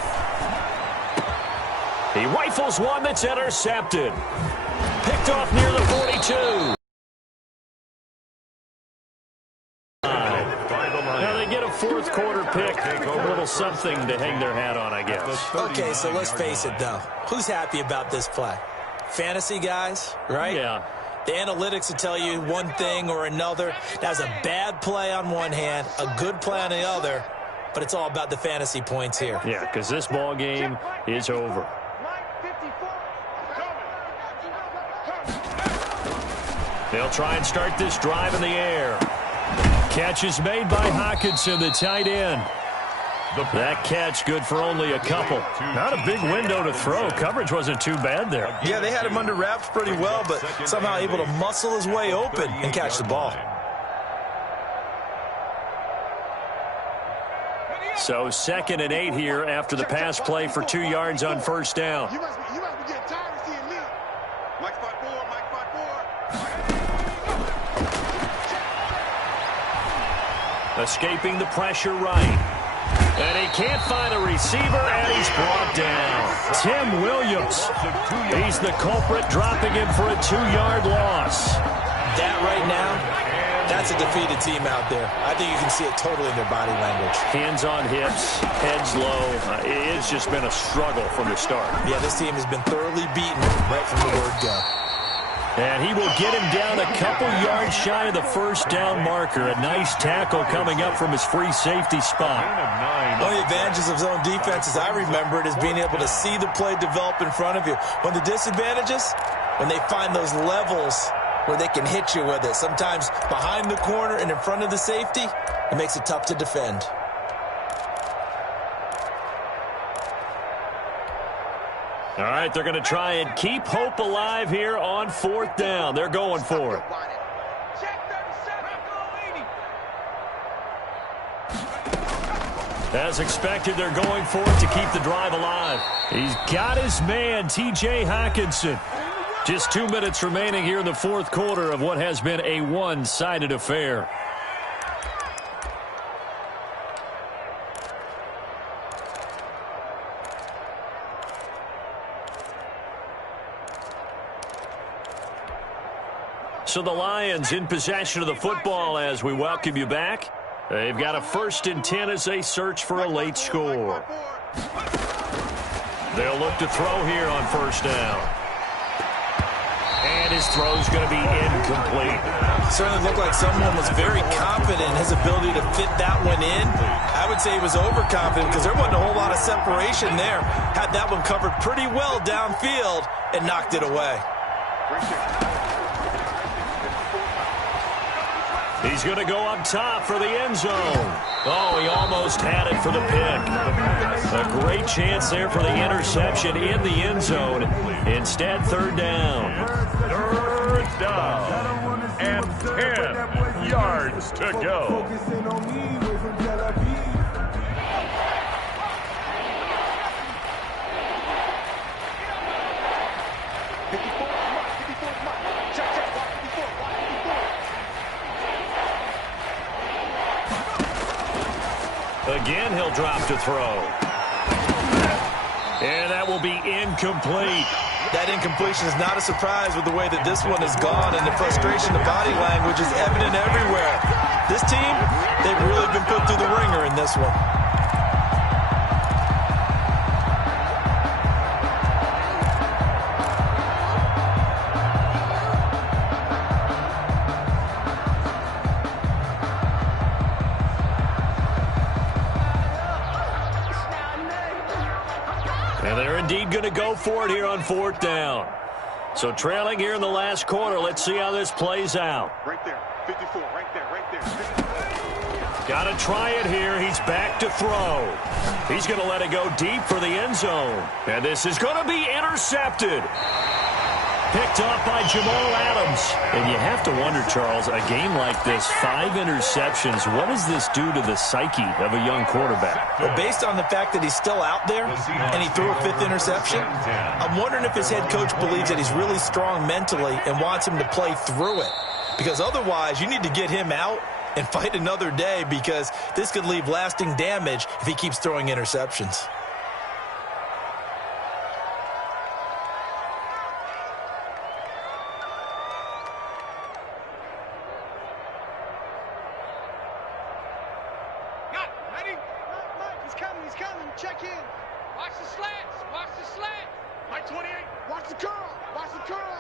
He rifles one that's intercepted. Picked off near the 42. Now they get a 4th quarter pick. A little something to hang their hat on, I guess. Okay, so let's face it, though. Who's happy about this play? Fantasy guys, right? Yeah. The analytics will tell you one thing or another. That's a bad play on one hand, a good play on the other, but it's all about the fantasy points here. Yeah, because this ball game is over. They'll try and start this drive in the air. Catch is made by Hockenson, the tight end. That catch good for only a couple. Not a big window to throw. Coverage wasn't too bad there. Yeah, they had him under wraps pretty well, but somehow able to muscle his way open and catch the ball. So 2nd and 8 here after the pass play for 2 yards on first down. You must be getting tired of seeing me. Mike 5-4, Mike 5-4. Escaping the pressure right. And he can't find a receiver, and he's brought down. Tim Williams. He's the culprit, dropping him for a 2-yard loss. That right now, that's a defeated team out there. I think you can see it totally in their body language. Hands on hips, heads low. It's just been a struggle from the start. Yeah, this team has been thoroughly beaten right from the word go. And he will get him down a couple yards shy of the first down marker. A nice tackle coming up from his free safety spot. One of the advantages of zone defense, as I remember it, is being able to see the play develop in front of you. One of the disadvantages, when they find those levels where they can hit you with it. Sometimes behind the corner and in front of the safety, it makes it tough to defend. All right, they're going to try and keep hope alive here on 4th down. They're going for it. As expected, they're going for it to keep the drive alive. He's got his man, T.J. Hockenson. Just 2 minutes remaining here in the 4th quarter of what has been a one-sided affair. So the Lions in possession of the football as we welcome you back. They've got a 1st and 10 as they search for a late score. They'll look to throw here on 1st down. And his throw's going to be incomplete. Certainly looked like someone was very confident in his ability to fit that one in. I would say he was overconfident because there wasn't a whole lot of separation there. Had that one covered pretty well downfield and knocked it away. He's going to go up top for the end zone. Oh, he almost had it for the pick. A great chance there for the interception in the end zone. Instead, 3rd down. 3rd down. And 10 yards to go. Again, he'll drop to throw. And that will be incomplete. That incompletion is not a surprise with the way that this one has gone, and the frustration, the body language is evident everywhere. This team, they've really been put through the ringer in this one. And they're indeed going to go for it here on 4th down. So trailing here in the last quarter. Let's see how this plays out. Right there, 54, right there. Got to try it here. He's back to throw. He's going to let it go deep for the end zone. And this is going to be intercepted. Picked off by Jamal Adams. And you have to wonder, Charles, a game like this, 5 interceptions, what does this do to the psyche of a young quarterback? Well, based on the fact that he's still out there and he threw a 5th interception, I'm wondering if his head coach believes that he's really strong mentally and wants him to play through it. Because otherwise, you need to get him out and fight another day, because this could leave lasting damage if he keeps throwing interceptions. Check in. Watch the slants. Watch the slant. Mike 28. Watch the curl. Watch the curl.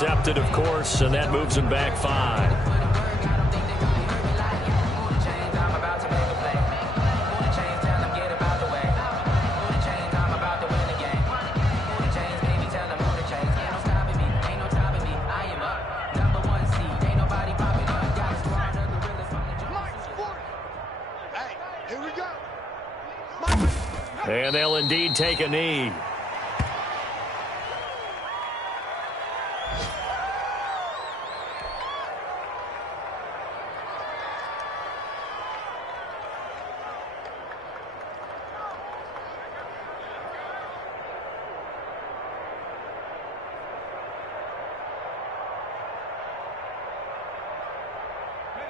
Intercepted, of course, and that moves him back 5. And they'll indeed take a knee.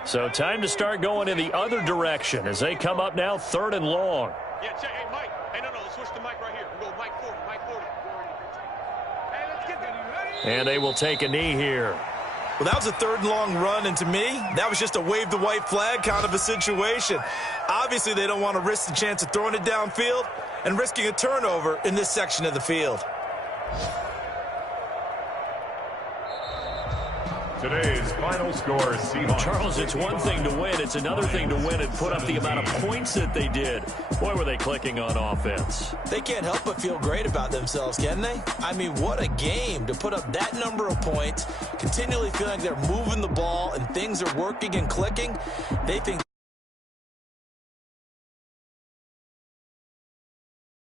So time to start going in the other direction as they come up now 3rd and long. Yeah, check. Hey, Mike. Hey, no, let's switch the mic right here. We'll go Mike 40, Mike 40. Hey, let's get that. And they will take a knee here. Well, that was a 3rd and long run, and to me, that was just a wave the white flag kind of a situation. Obviously, they don't want to risk the chance of throwing it downfield and risking a turnover in this section of the field. Today's final score, Seahawks. Charles, it's one thing to win. It's another thing to win and put up the amount of points that they did. Boy, were they clicking on offense. They can't help but feel great about themselves, can they? I mean, what a game to put up that number of points, continually feeling like they're moving the ball and things are working and clicking. They think